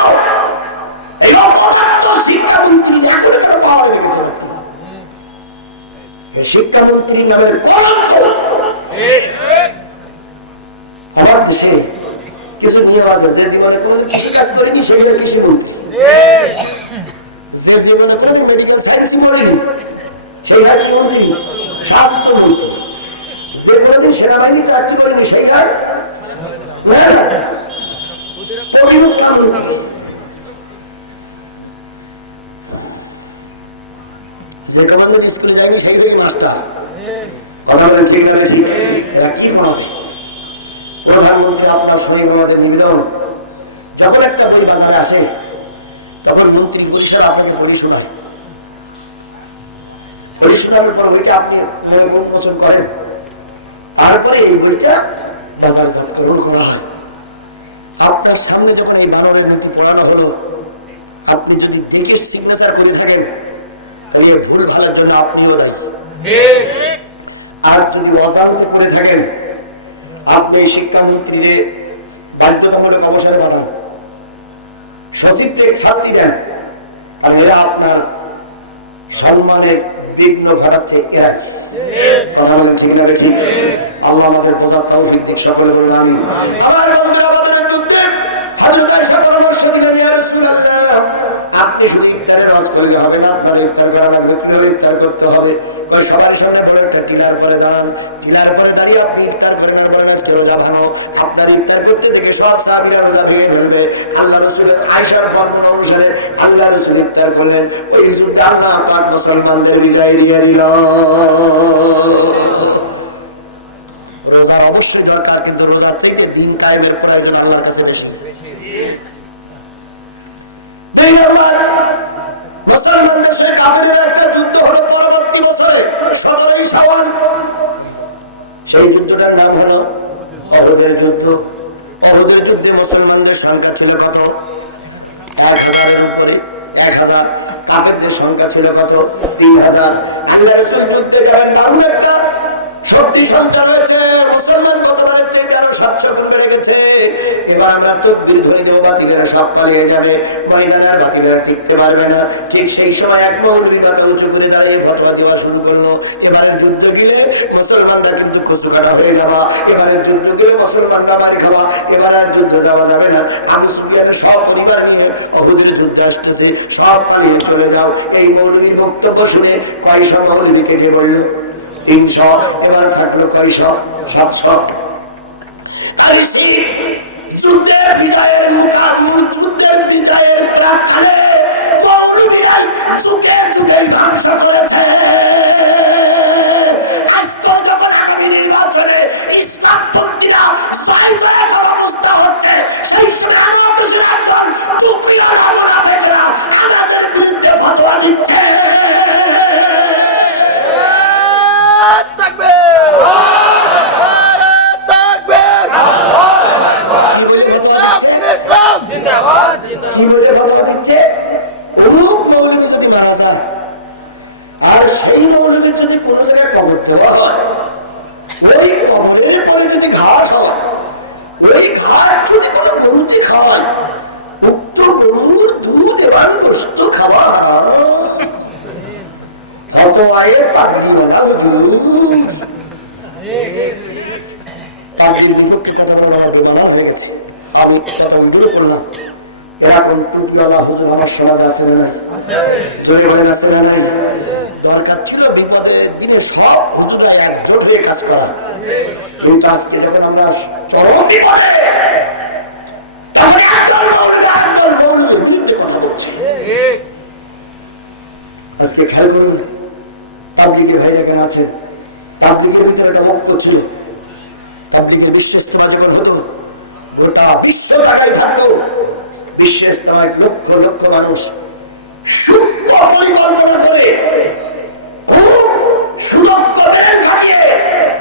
এই অপদার্থ শিক্ষামন্ত্রী এখনো কেন পাওয়া লেগেছে শিক্ষামন্ত্রী নামের কলঙ্ক আমার দেশে কিছু নিয়ম আছে যে জীবনে কোনোদিন কৃষি কাজ করেনি সেগুলো কৃষি মন্ত্রী যে জীবনে কোনোদিন মেডিকেল সায়েন্স করেনি সেই হয় কি মন্ত্রী স্বাস্থ্যমন্ত্রী যে কোনোদিন সেনাবাহিনী চাকরি করেনি সেই হয় প্রতিরক্ষা মন্ত্রী যে কমান্ডার স্কুলে যায়নি সেই থেকে মাস্টার কথা বলেন ঠিক না ঠিক এরা কি পড়াবে প্রধানমন্ত্রী আপনার সঙ্গে আমাদের নিবেদন যখন একটা বই বাজারে আসে তখন মন্ত্রী পরিষদ আপনাকে পড়ি শোনায় পড়ি শোনানোর পর বইটা আপনি উন্মোচন করেন তারপরে এই বইটা বাজারে গ্রহণ করা হয় আপনার সামনে যখন এই বানরের মতো পড়ানো হলো আপনি যদি দেখে সিগনেচার করে থাকেন তাহলে ভুল ভালোর জন্য আপনিও দায়ী আর যদি অজান্তে করে থাকেন আপনি শিক্ষামন্ত্রীরে বাধ্যতামূলক অবসরে বানান সচিবকে শাস্তি দেন আর এরা আপনার সম্মানের বিঘ্ন ঘটাচ্ছে এরাই। কথা বলেন ঠিক না ঠিক? আল্লাহ আমাদের বোঝার তৌফিক দিক, সকলে বলেন আমিন। আমার বন্ধুরা, আমাদের যুদ্ধে হযরত আয়েশা পরামর্শ দিলেন, ইয়া রাসূলুল্লাহ, আপনি শুধু ইফতারের নামাজ পড়লে হবে না, আপনার ইফতার করা লাগবে। কিভাবে ইফতার করতে হবে? ওই সবার সামনে বড় একটা টিলার পরে দাঁড়ান, টিলার পরে দাঁড়িয়ে আপনি ইফতার করেন, আর বলেন রোজা ভাঙো। আপনার ইফতার করতে দেখে সব সাহাবীরা রোজা ভেঙে ফেলবে। আল্লাহ রাসূলের আয়েশার বর্ণনা অনুসারে আল্লাহ রাসূল ইফতার করলেন। ওই যুদ্ধে আল্লাহ পাক মুসলমানদের বিজয় দিয়ে দিল। রোজার অবশ্যই দরকার, কিন্তু রোজা চাইতে দিন কায়েমের প্রয়োজন আল্লাহর কাছে বেশি। মুসলমান দেশে কাফেরদের একটা যুদ্ধ হলো পরবর্তী বছরে 17ই শাওয়াল। সেই যুদ্ধটার নাম হলো উহুদের যুদ্ধ। উহুদের যুদ্ধে মুসলমানদের সংখ্যা ছিল কত? 1000-এর উপরে। 1000। কাফেরদের সংখ্যা ছিল কত? 3000। আল্লাহ রাসূল যুদ্ধে যাবেন, দারুণ একটা শক্তি সঞ্চার হয়েছে। মুসলমান গতবারের চেয়ে আরো 700 গুণ বেড়ে গেছে। এবার আমরা তাকবীর ধরে দেব, বাতিলেরা সব পালিয়ে যাবে, ময়দানের বাতিলেরা টিকতে পারবে না। ঠিক সেই সময় এক মৌলবী মাথা উঁচু করে দাঁড়িয়ে ফতোয়া দেওয়া শুরু করলো, এবারের যুদ্ধ গেলে মুসলমানরা কিন্তু কচু কাটা হয়ে যাওয়া, এবারের যুদ্ধ গেলে মুসলমানরা মার খাওয়া, এবার আর যুদ্ধ যাওয়া যাবে না। আবু সুফিয়ানের সব পরিবার নিয়ে উহুদের যুদ্ধে আসতেছে, সব পালিয়ে চলে যাও। এই মৌলবীর বক্তব্য শুনে কয়শো মৌলবী কেটে পড়লো? 300। এবার থাকলো কয়শো? 700। যুদ্ধের বিজয়ের যুদ্ধের বিজয়ের প্রাক্কালে মৌলবীরাই যুগে যুগে ধ্বংস করেছে। আজকে যখন আগামী নির্বাচনে ইসলামপন্থীরা জয় জয় করার অবস্থা হচ্ছে, সেই সময় আমাদের একজন টুপিওয়ালা মুনাফিকরা আমাদের বিরুদ্ধে ফতোয়া দিচ্ছে। কি বলে ফতোয়া দিচ্ছে? অমুক মৌলবী যদি মারা যায়, আর সেই মৌলবীর যদি কোনো জায়গায় কবর দেওয়া হয়, ওই কবরের পরে যদি ঘাস হয়, ওই ঘাস যদি কোনো গরুতে খাওয়ায়, উক্ত গরুর দুধ এবং গোশত খাওয়া ফতোয়ায়ে পাগড়িওয়ালা হুজুর। পাগড়ি বিলুপ্ত করার আমাকে বলা হয়ে গেছে। আমি কথা উল্টো করলাম, এরকম টুপিওয়ালা হুজুর আমার সমাজে আছে না নাই? জোরে বলেন আছে না নাই? দরকার ছিল বিপদের দিনে সব হুজুররা একজোট হয়ে কাজ করা, কিন্তু আজকে যখন আমরা চরম বিপদে, তখন একদল মৌলবীর বিরুদ্ধে কথা বলছে। আজকে খেয়াল করুন, পাবলিকের ভাইরা কেন আছেন? পাবলিকের ভিতরে একটা ঐক্য ছিল। পাবলিকের বিশ্ব ইস্তেমা যখন হতো, গোটা বিশ্ব টাকায় থাকতো। বিশ্ব ইস্তেমায় লক্ষ লক্ষ মানুষ সূক্ষ্ম পরিকল্পনা করে, খুব সুদক্ষ ব্রেন খাটিয়ে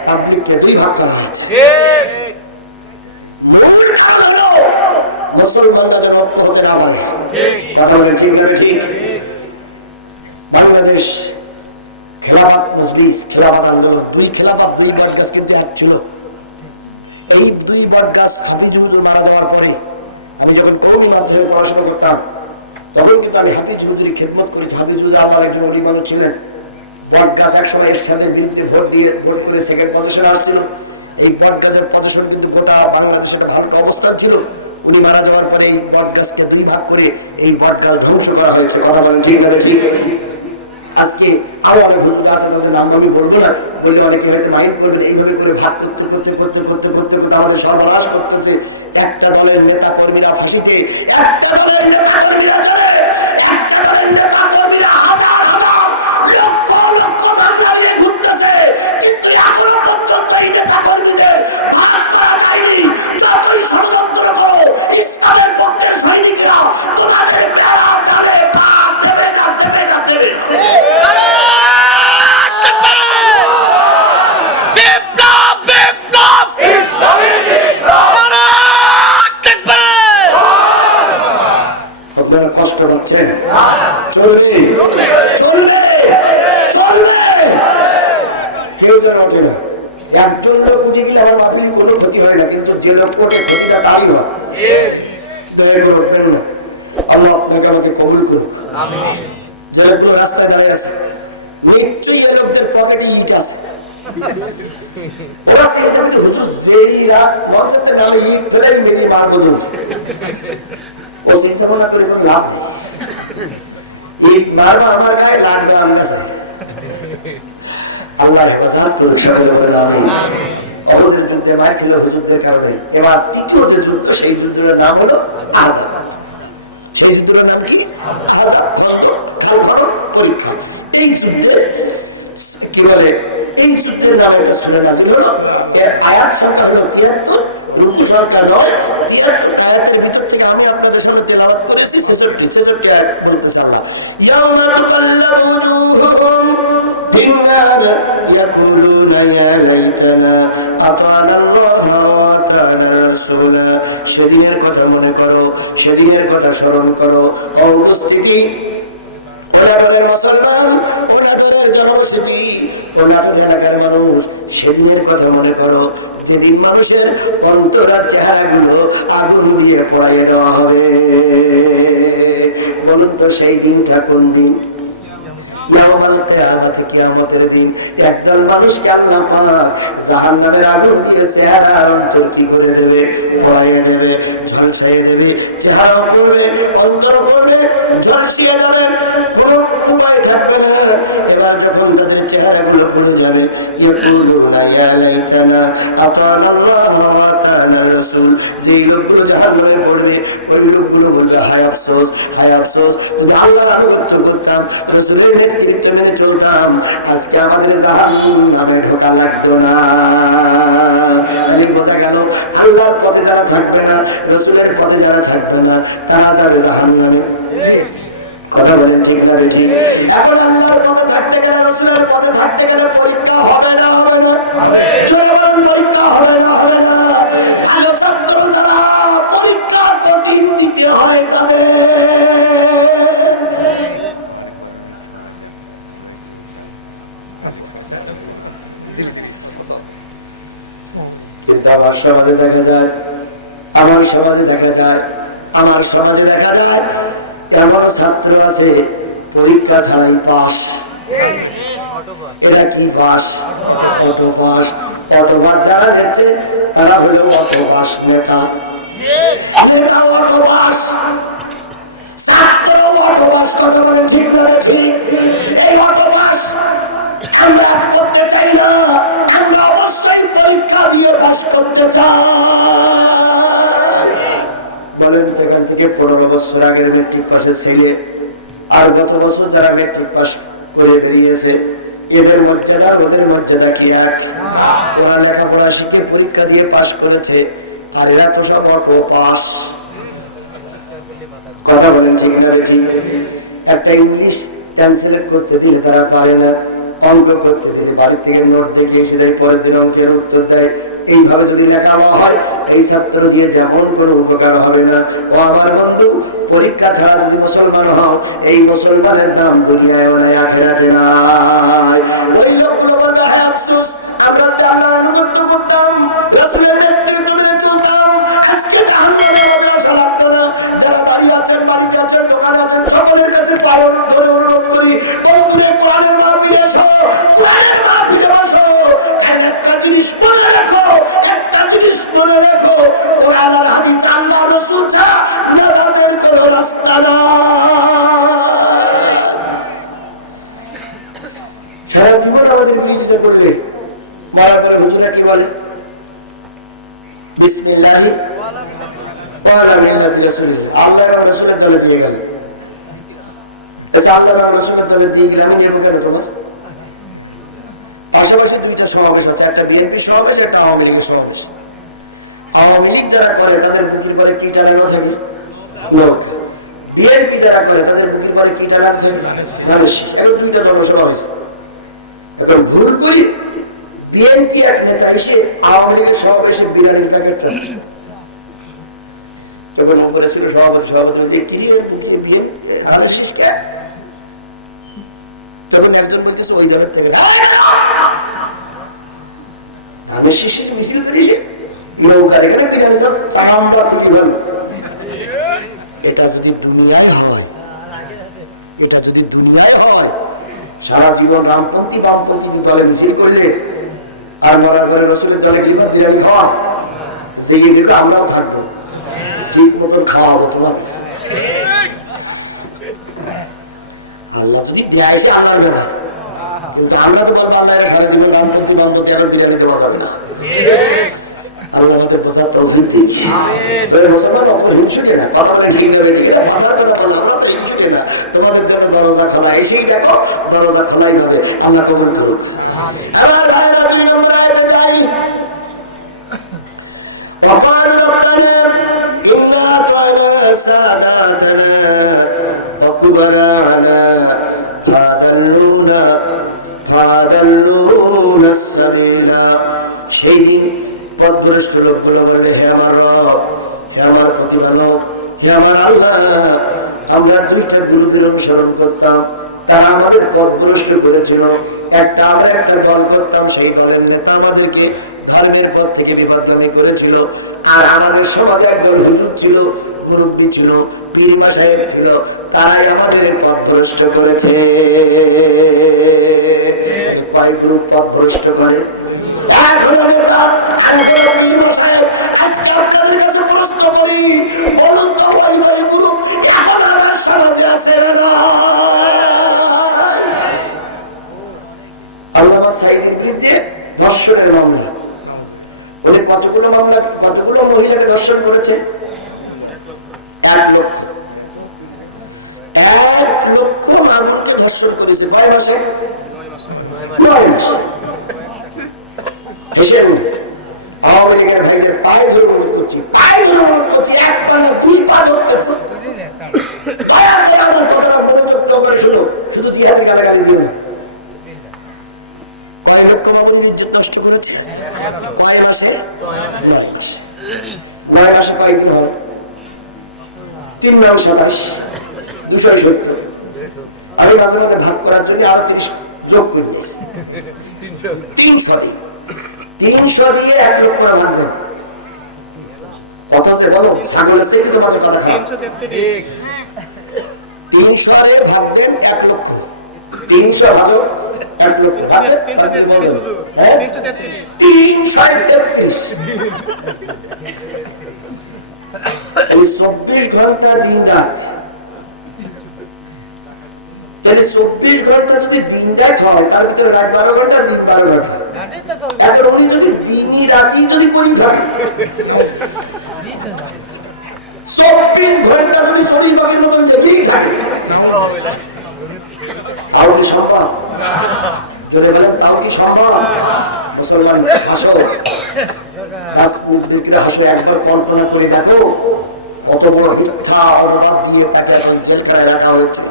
পাবলিককে দুই ভাগ করা হয়েছে। মূল কারণ হলো মুসলমানরা যেন ঐক্য হতে না পারে। কথা বলেন ঠিক না ঠিক? বাংলাদেশ খেলাফত মজলিস, খেলাফত আন্দোলন, দুই খেলাফত, দুই বটগাছ কিন্তু এক ছিল। এই দুই বটগাছ হাফিজুল মারা যাওয়ার পরে আমি যখন কৌমি মাধ্যমে পড়াশোনা করতাম, তখন কিন্তু আমি হাফিজ চৌধুরীর খেদমত করেছি। হাফিজুল আমার একজন অভিমানক ছিলেন। বটগাছ একসময় এরশাদের বিরুদ্ধে ভোট করে সেকেন্ড পজিশনে আসছিল। এই বটগাছের পজিশন কিন্তু গোটা বাংলাদেশে একটা ভালো অবস্থান ছিল। উনি মারা যাওয়ার পরে এই বটগাছকে দুই ভাগ করে এই বটগাছ ধ্বংস করা হয়েছে। কথা বলেন ঠিক না ঠিক? আজকে আরো অনেক হুজুর আছে, তাদের নাম আমি বলবো না, বলে অনেকে হয়তো মাইন্ড করবেন। এইভাবে করে ভাগ করতে করতে করতে করতে করতে করতে আমাদের সর্বনাশ করতেছে। একটা দলের নেতা কর্মীরা ফাঁসিতে, একটা দলের নেতা কর্মীরা চলে, একটা দলের নেতা কর্মীরা হাজার হাজার লক্ষ লক্ষ বাংলা নিয়ে ঘুরতেছে, কিন্তু এখনো পর্যন্ত এই নেতা কর্মীদের ভাগ করা যায়নি। যতই ষড়যন্ত্র করো, ইসলামের পক্ষের সৈনিকরা তোমাদের বেড়া জালে ভাগ দেবে না, দেবে না, দেবে না। কষ্ট পাচ্ছেন? চলবে চলবে চলবে, কেউ যেন ওঠে না। একজন লোক উঠে গেলে আমার বাপির কোনো ক্ষতি হয় না, কিন্তু যে লোক ওঠে ক্ষতিটা তারই হয়। দয়া করে উঠবেন না। আল্লাহ আপনাকে আমাকে কবুল করুক। যারা পুরো রাস্তায় দাঁড়িয়ে আছে, নিশ্চয়ই ওই লোকদের পকেটে ইট আছে। ওরা চিন্তা করি হুজুর যেই রাত মঞ্চের নামে ইট ফেলে মেরে মারবো। ও চিন্তা ভাবনা করে কোনো লাভ নেই। ইট মারবো আমার গায়ে, লাগবে আমার কাছে। আল্লাহ হেফাজত করুন সকলে বলে আমিন। অহদের যুদ্ধে মার খেল হুজুরদের কারণে। এবার তৃতীয় যে যুদ্ধ, সেই যুদ্ধের নাম হলো আযাব। সেই যুদ্ধের নাম কি? আযাব, খালখনন পরীক্ষা। এই যুদ্ধে কি বলে, এই যুদ্ধের নামে একটা সূরা নাযিল হলো। এর আয়াত সংখ্যা হলো 73, রুকু সংখ্যা 9। 73 আয়াতের ভিতর থেকে আমি আপনাদের সামনে তেলাওয়াত করেছি 66 আয়াত বলতেছে আল্লাহ, ইয়াউমা তুকাল্লাবু ওজুহুহুম ফিন-নার ইয়াকুলুনা ইয়া লাইতানা আতা'না আল্লাহ ওয়া আতা'না রাসূলা। সেদিনের কথা মনে করো, সেদিনের কথা স্মরণ করো। ও উপস্থিতি, ওনাদের মুসলমান, ওনাদের জনবসতি, ওনাদের এলাকার মানুষ, সেদিনের কথা মনে করো যেদিন মানুষের অন্তরার চেহারাগুলো আগুন দিয়ে পোড়াইয়ে দেওয়া হবে। বলুন তো সেই দিনটা কোন দিন? কিয়ামতের দিন। একদল মানুষকে আল্লাহ পাক জাহান্নামের আগুন দিয়ে চেহারা অন্তর কি করে দেবে, পোড়াইয়ে দেবে, ঝলসাইয়ে দেবে। চেহারা পড়বে, অন্তর পড়বে, ঝলসিয়ে যাবে, কোনো উপায় থাকবে না। এবার যখন তাদের চেহারাগুলো পড়ে যাবে, ইয়াকুলুনা ইয়া লাইতানা আতা'না আল্লাহ ওয়া আতা'না রাসূল। যেই লোকগুলো জাহান্নামে পড়বে, ওই লোকগুলো বলবে হায় আফসোস, হায় আফসোস, যদি আল্লাহর আনুগত্য করতাম, রাসূলের নেতৃত্বে মেনে চলতাম, আজকে আমাদের জাহান্নামে ঢোকা লাগতো না। তাহলে বোঝা গেল আল্লাহর পথে যারা থাকবে না, রাসূলের পথে যারা থাকবে না, তারা যাবে জাহান্নামে। কথা বলেন ঠিক না ঠিক? এখন আল্লাহর পথে থাকতে গেলে, রাসূলের পথে থাকতে গেলে পরীক্ষা হবে না, হবে না? পরীক্ষা হবে না, হবে না? ভালো ছাত্র যারা পরীক্ষা কঠিন দিতে হয় তাদের। আমার সমাজে দেখা যায়, আমার সমাজে দেখা যায়, আমার সমাজে দেখা যায় এমন ছাত্র আছে পরীক্ষা ছাড়াই পাস। এটা কি পাস? Auto pass. অটোবার যারা দেখছে তারা হলো অটো পাস নেতা। নেতা অটো পাস, ছাত্র অটো পাস। কথা বলে ঠিক না ঠিক? এই অটো পাস আমরা করতে চাই না, আমরা অবশ্যই পরীক্ষা দিয়ে পাস করতে চাই। বলেন এখান থেকে 15 বছর আগের মেট্রিক পাসের ছেলে আর গত বছর যারা মেট্রিক পাস করে বেরিয়েছে, এদের মর্যাদা ওদের মর্যাদা কি এক? ওরা লেখাপড়া শিখে পরীক্ষা দিয়ে পাস করেছে, আর এরা তো সব অটো পাস। কথা বলেন ঠিক না ঠিক? একটা ইংলিশ ট্রান্সলেট করতে দিলে তারা পারে না, অঙ্ক করতে দিলে বাড়ি থেকে নোট দেখিয়ে এসে দেয়, পরের দিন অঙ্কের উত্তর দেয়। এইভাবে যদি লেখাপড়া হয়, এই ছাত্র দিয়ে যেমন কোনো উপকার হবে না। ও আমার বন্ধু, পরীক্ষা ছাড়া যদি মুসলমান হও, এই মুসলমানের নাম দুনিয়ায় নাই, আখিরাতে নাই। ওই লোকগুলো বলবে হায় আফসোস, আমরা তো আল্লাহর আনুগত্য করতাম, রাসূলের নেতৃত্ব মেনে চলতাম, আজকে জাহান্নামে আমাদের আশা লাগতো না। যারা দাঁড়িয়ে আছেন, বাড়িতে আছেন, দোকানে আছেন, সকলের কাছে পায়ে ধরে অনুরোধ করি, বন্ধুরে কোরআনের মাহফিলে এসো, কোরআনের মাহফিলে বসো। একটা জিনিস মনে রাখো, একটা জিনিস মনে রাখো, কোরআন আর হাদিস, আল্লাহ রাসূল ছাড়া নাজাতের কোনো রাস্তা নাই। সারা জীবন আমাদের বিরোধিতা করলে মারা করে হুজুরা কি বলে? বিসমিল্লাহি ওয়া আলা মিল্লাতি রাসূলিল্লাহ। আল্লাহ এবং রাসূলের দলে দিয়ে গেল। আচ্ছা, আল্লাহ এবং রাসূলের দলে দিয়ে গেলে আমি নেব কেন তোমার? পাশাপাশি দুইটা সমাবেশ আছে, একটা বিএনপি সমাবেশ, একটা আওয়ামী লীগের সমাবেশ। আওয়ামী লীগ যারা করে তাদের বুকির পরে কি টানানো থাকে? লোক। বিএনপি যারা করে তাদের বুকির পরে কি টানানো থাকে? মানুষ। এখন দুইটা জনসভা হয়েছে। এখন ভুল করি, বিএনপি এক নেতা এসে আওয়ামী লীগের সমাবেশে বিরিয়ানির প্যাকেট চাচ্ছে। তখন করেছিল সভাপতি তখন একজন বলতেছে ওই দলের থেকে আমি শিশির মিছিল করেছি নৌকার এখানে এটা যদি দুনিয়ায় হয়, এটা যদি দুনিয়ায় হয়, সারা জীবন জীবন রামপন্থী বামপন্থী দলে মিছিল করলে আর মরার ঘরে রসুলের দলে গিবত বিরিয়ানি খাওয়া জেগে গেলে আমরাও থাকবো, ঠিক মতন খাওয়াবো তোমাকে। আল্লাহ যদি দেয় এসে আল্লাহ না, কিন্তু আমরা তো বলবো আল্লাহ সারা জীবন রামপন্থী বামপন্থী আর বিরিয়ানি দেওয়া যাবে না। আল্লাহ আমাদের প্রচার তৌফিক দিক। মুসলমান অত হিংসুক না, কথা বলে ঠিক যাবে, কথার কথা বলে আমরা তো হিংসুক না। তোমাদের জন্য দরজা খোলা, এসেই দেখো দরজা খোলাই হবে। আল্লাহ কবুল করুক। আমার ভাইরা 2 নম্বর আয়াতে যাই। وقال ربنا إنا أطعنا ساداتنا وكبراءنا فأضلونا السبيل। সেই দিন পথভ্রষ্ট লোকগুলো বললে, হে আমার রব, হে আমার প্রতিপালক, হে আমার আল্লাহ, আমরা 2টা গুরুদের অনুসরণ করতাম, তারা আমাদের পথভ্রষ্ট করেছিল। একটা আমরা একটা দল করতাম, সেই দলের নেতা আমাদেরকে ধর্মের পথ থেকে বিবর্তন করেছিল। আর আমাদের সমাজে একজন হুজুর ছিল, মুরব্বী ছিল, পীর মাশায়েখ ছিল, তারাই আমাদের পথভ্রষ্ট করেছে। কয় গ্রুপ পথভ্রষ্ট করে? এখন নেতা আর এখন পীর মাশায়েখ। আজকে আপনাদের কাছে প্রশ্ন করি, বলুন তো ওই গ্রুপ এখন আমার সমাজে আছে না? আল্লামা সাঈদীর বিরুদ্ধে ধর্ষণের মামলা, উনি কতগুলো মামলা, কতগুলো মহিলাকে ধর্ষণ করেছে? 1 লক্ষ। 1 লক্ষ মানুষকে ধর্ষণ করেছে। কয় মাসে? 9 মাসে। আওয়ামী লীগের ভাইদের পায়ে ধরে অনুরোধ করছি, পায়ে ধরে অনুরোধ করছি, 1 পা না 2 পা ধরতেছে। মনোযোগ করে শুনো, শুধু জিহাদি গালাগালি দিও না। কয় লক্ষ মানুষ ইজ্জত নষ্ট করেছে? কয় মাসে? 9 মাসে কয়েকদিন হয়? 3 9 27, 270। আমি মাঝে মাঝে ভাগ করার জন্য আরো 30 যোগ করি, 300 দিই। 300 দিয়ে 1 লক্ষ ভাগ দেন। কথা আছে বলো, ছাগলের চেয়ে তোমাদের কথা খারাপ। 300 এ ভাগ দেন 1 লক্ষ। 300 ভাজো 1 লক্ষ, 333। 24 ঘন্টা দিন রাত, তাহলে 24 ঘন্টা যদি দিন রাত হয়, তার ভিতরে রাত 12 ঘন্টা, দিন 12 ঘন্টা। এখন উনি যদি দিনই রাতই যদি করি থাকে, 24 ঘন্টা যদি 24 ভাগের মতন যদি থাকে, তাও কি সম্ভব? যদি বলেন তাও কি সম্ভব? মুসলমান হাসো, হাসো, একবার কল্পনা করে দেখো কত বড় মিথ্যা অপবাদ দিয়ে তাকে এখন জেলখানায় রাখা হয়েছে।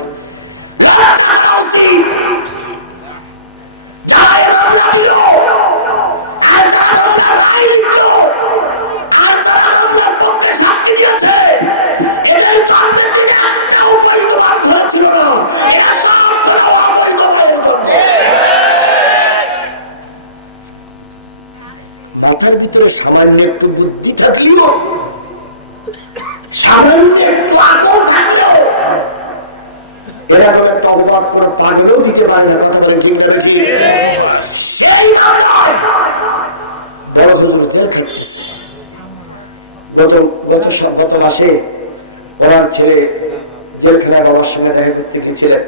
মাথার ভিতরে সামান্য একটু বুদ্ধি থাকলেও, সামান্য একটু আগেও থাকলেও এরকম একটা অপবাদ করে পাগলেও দিতে পারে না। কথা বলে ঠিক আছে? সেই বড় হুজুর জেল খাটতেছে। গত মাসে ওনার ছেলে জেলখানায় বাবার সঙ্গে দেখা করতে গিয়েছিলেন।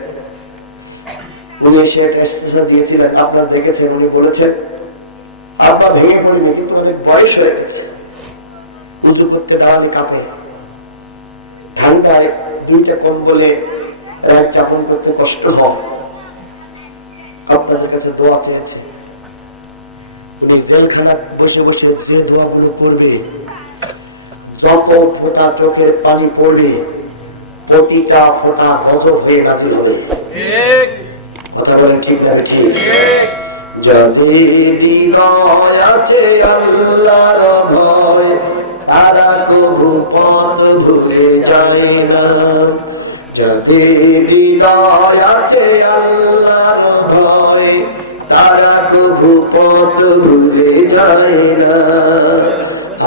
উনি এসে একটা স্টেশন দিয়েছিলেন, আপনারা দেখেছেন। উনি বলেছেন, আব্বা ভেঙে পড়িনি, কিন্তু অনেক বয়স হয়ে গেছে, উঁচু করতে দাঁড়ালে কাঁপে, ঠান্ডায় 2টা কম্বলে রাত যাপন করতে কষ্ট হয়, আপনাদের কাছে দোয়া চেয়েছে। উনি জেলখানা বসে বসে যে দোয়াগুলো করবে, যত ফোঁটা চোখের পানি পড়বে, প্রতিটা ফোঁটা গজব হয়ে নাজিল হবে। কথা বলেন ঠিক না? ঠিক। যাদের হৃদয় আছে আল্লাহর ভয়, তারা কবু পথ ভুলে যায় না। যাদের হৃদয় আছে আল্লাহর ভয়, তারা কবু পথ ভুলে যায় না।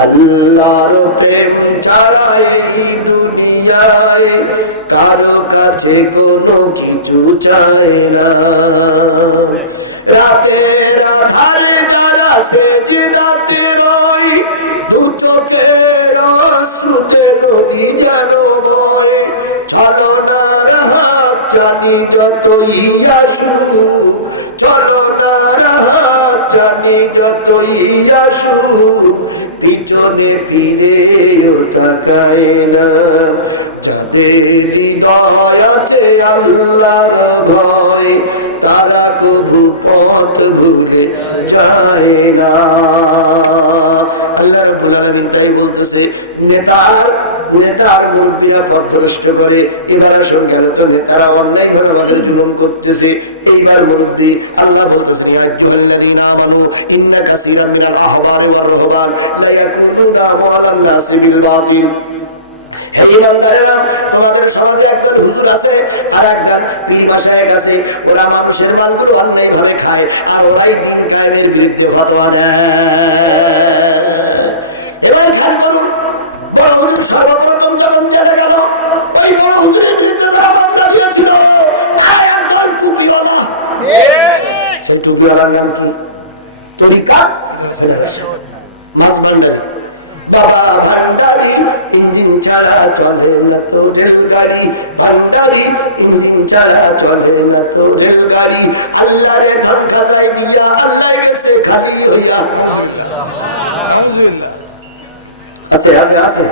আল্লাহর প্রেম ছাড়া এই দুনিয়ায় কারো কাছে কাছে কোনো কিছু চায় না। রাতের আধারে যারা সেজদাতে রয়, দুচোখের অশ্রুতে নদী যেন বয়। ছলনার হাত জানি যতই আসুক, ছলনার হাত জানি যতই আসুক, পিছনে ফিরেও তাকায় না। যাদের হৃদয় আছে আল্লাহর ভয়, তারা কবু পথ ভুলে যায় না। আল্লাহ রাব্বুল আলামিন তাই বলতেছে, নেতার মুরব্বীরা পথ ভ্রষ্ট করে। এবার আসল গেল তো নেতারা অন্যায় ভাবে আমাদের জুলুম করতেছে। এইবার মুরব্বী আল্লাহ বলতেছে, ইয়া আইয়ুহাল্লাযীনা আমানু ইন্না কাসীরাম মিনাল আহবারি ওয়ার রুহবান লা ইয়াকুলুনা আমওয়ালান নাসি বিল বাতিল। আমাদের সমাজে একজন হুজুর আছে আর একজন পীর মাশায়েখ আছে। ওরা মানুষের মালগুলো অন্যায় ভাবে খায় আর ওরাই দিন কায়েমের বিরুদ্ধে ফতোয়া দেয়। এবার খেয়াল করুন, বড় হুজুর সর্বপ্রথম যখন জেলে গেল, ওই বড় হুজুরের বিরুদ্ধে যারা মামলা দিয়েছিল তারা একদল টুপিওয়ালা। সেই টুপিওয়ালার নাম কি? তরিকা মাসবান্ডার বাবা ভান্ডারি। ইঞ্জিন ছাড়া চলে না তো রেলগাড়ি, ভান্ডারি ইঞ্জিন ছাড়া চলে না তো রেলগাড়ি। আল্লাহরে ধাক্কা যায় দিয়া আল্লাহ গেছে খালি হইয়া। আছে আছে আছে।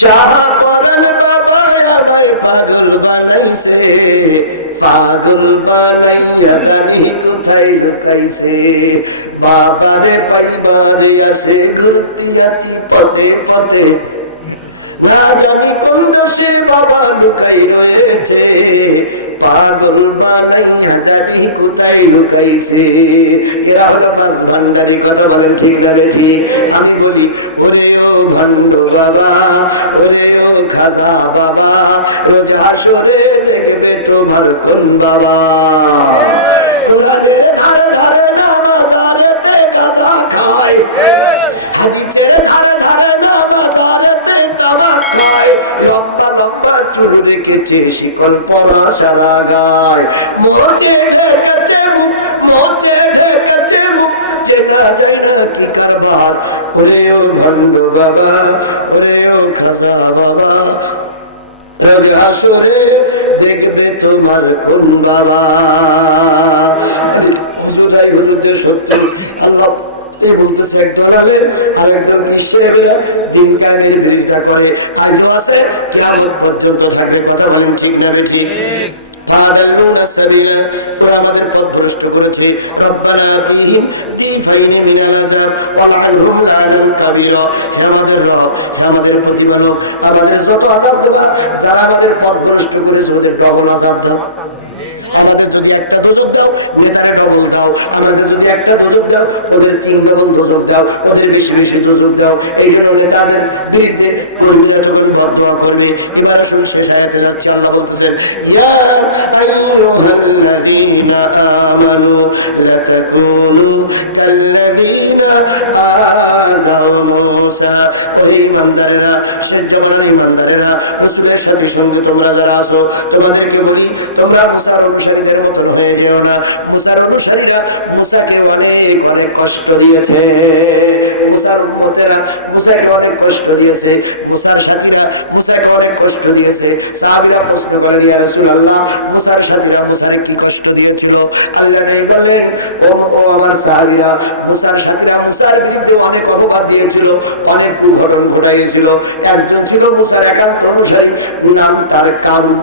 শাহ পরান বাবা আমায় পাগল বানাইছে, পাগল বানাইয়া জানি কোথায় লুকাইছে। বাবারে পাইবারে আসে ঘুরতে আছি পথে পথে, না জানি কোন দেশে বাবা লুকাই রয়েছে। পাগল বানাইয়া জানি কোথায় লুকাইছে। এরা হলো মাছ ভান্ডারি। কথা বলেন ঠিক না ঠিক? আমি বলি, ওরে ও ভণ্ড বাবা, ওরে ও খাজা বাবা, রোজ হাসরে দেখবে তোমার কোন বাবা। কোরআনের ধারে ধারে নামাজারেতে গাঁজা খায়, হাদিসের ধারে ধারে নামাজারেতে তামাক খায়। লম্বা লম্বা চুল রেখেছে, শিকল পরা সারা গায়। মোচে ঢেকেছে মুখ, মোচে ঢেকেছে মুখ, চেনা যায় না কি কারবার। ওরে ও ভণ্ড বাবা, ওরে ও খাসা বাবা, হাসরে দেখবে তোমার কোন বাবা। হুজুরাই হুজুরদের সত্যি আল্লাহ বলতেছে, একজন আলেম আর একজন বিশ্বের দিন কায়েমের বিরোধিতা করে, আজও আছে, কিয়ামত পর্যন্ত থাকে। কথা বলেন ঠিক না ঠিক? আমাদের পথ ভ্রষ্ট করেছে। রব্বানা আতিহিম দিফাইনি মিনাল আযাব ওয়ালআনহুম লা'নান কাবীরা। আমাদের রব, আমাদের প্রতিপালক, আমাদের যত আযাব দেবা, যারা আমাদের পথ ভ্রষ্ট করেছে ওদের ডবল আযাব দাও। আমাদের যদি একটা দোজক দাও, নেতারা ডবল দাও। আমাদের যদি একটা দোজক দাও, ওদের 3 ডবল দোজক দাও, ওদের বেশি বেশি দোজক দাও। এই জন্য নেতাদের বিরুদ্ধে কর্মীরা যখন বদদোয়া করবে। এবার আসুন শেষ আয়াতে যাচ্ছে। আল্লাহ বলতেছেন, ইয়া আইয়ুহাল্লাযীনা আমানু লা তাকুনু কাল্লাযীনা আযাউ মূসা। ওহে ঈমানদারেরা, শেষ জামানার ঈমানদারেরা, রাসূলের সাথে সঙ্গে তোমরা যারা আছো, তোমাদেরকে বলি, তোমরা মুসার অনুসারীদের মতন হয়ে যেও না। মুসার অনুসারীরা মুসাকে অনেক অনেক কষ্ট দিয়েছে। মুসার উম্মতেরা মুসাকে অনেক কষ্ট দিয়েছে। মুসার সাথীরা মুসাকে অনেক কষ্ট দিয়েছে। সাহাবীরা প্রশ্ন করেন, ইয়া রাসূলুল্লাহ, মুসার সাথীরা মুসাকে কি কষ্ট দিয়েছিল? আল্লাহ নবী বললেন, ও আমার সাহাবীরা, মুসার সাথীরা মুসার বিরুদ্ধে অনেক অপবাদ দিয়েছিল, অনেক দুর্ঘটনা ঘটাইছিল। একজন ছিল মুসার একান্ত অনুসারী, নাম তার কারুন।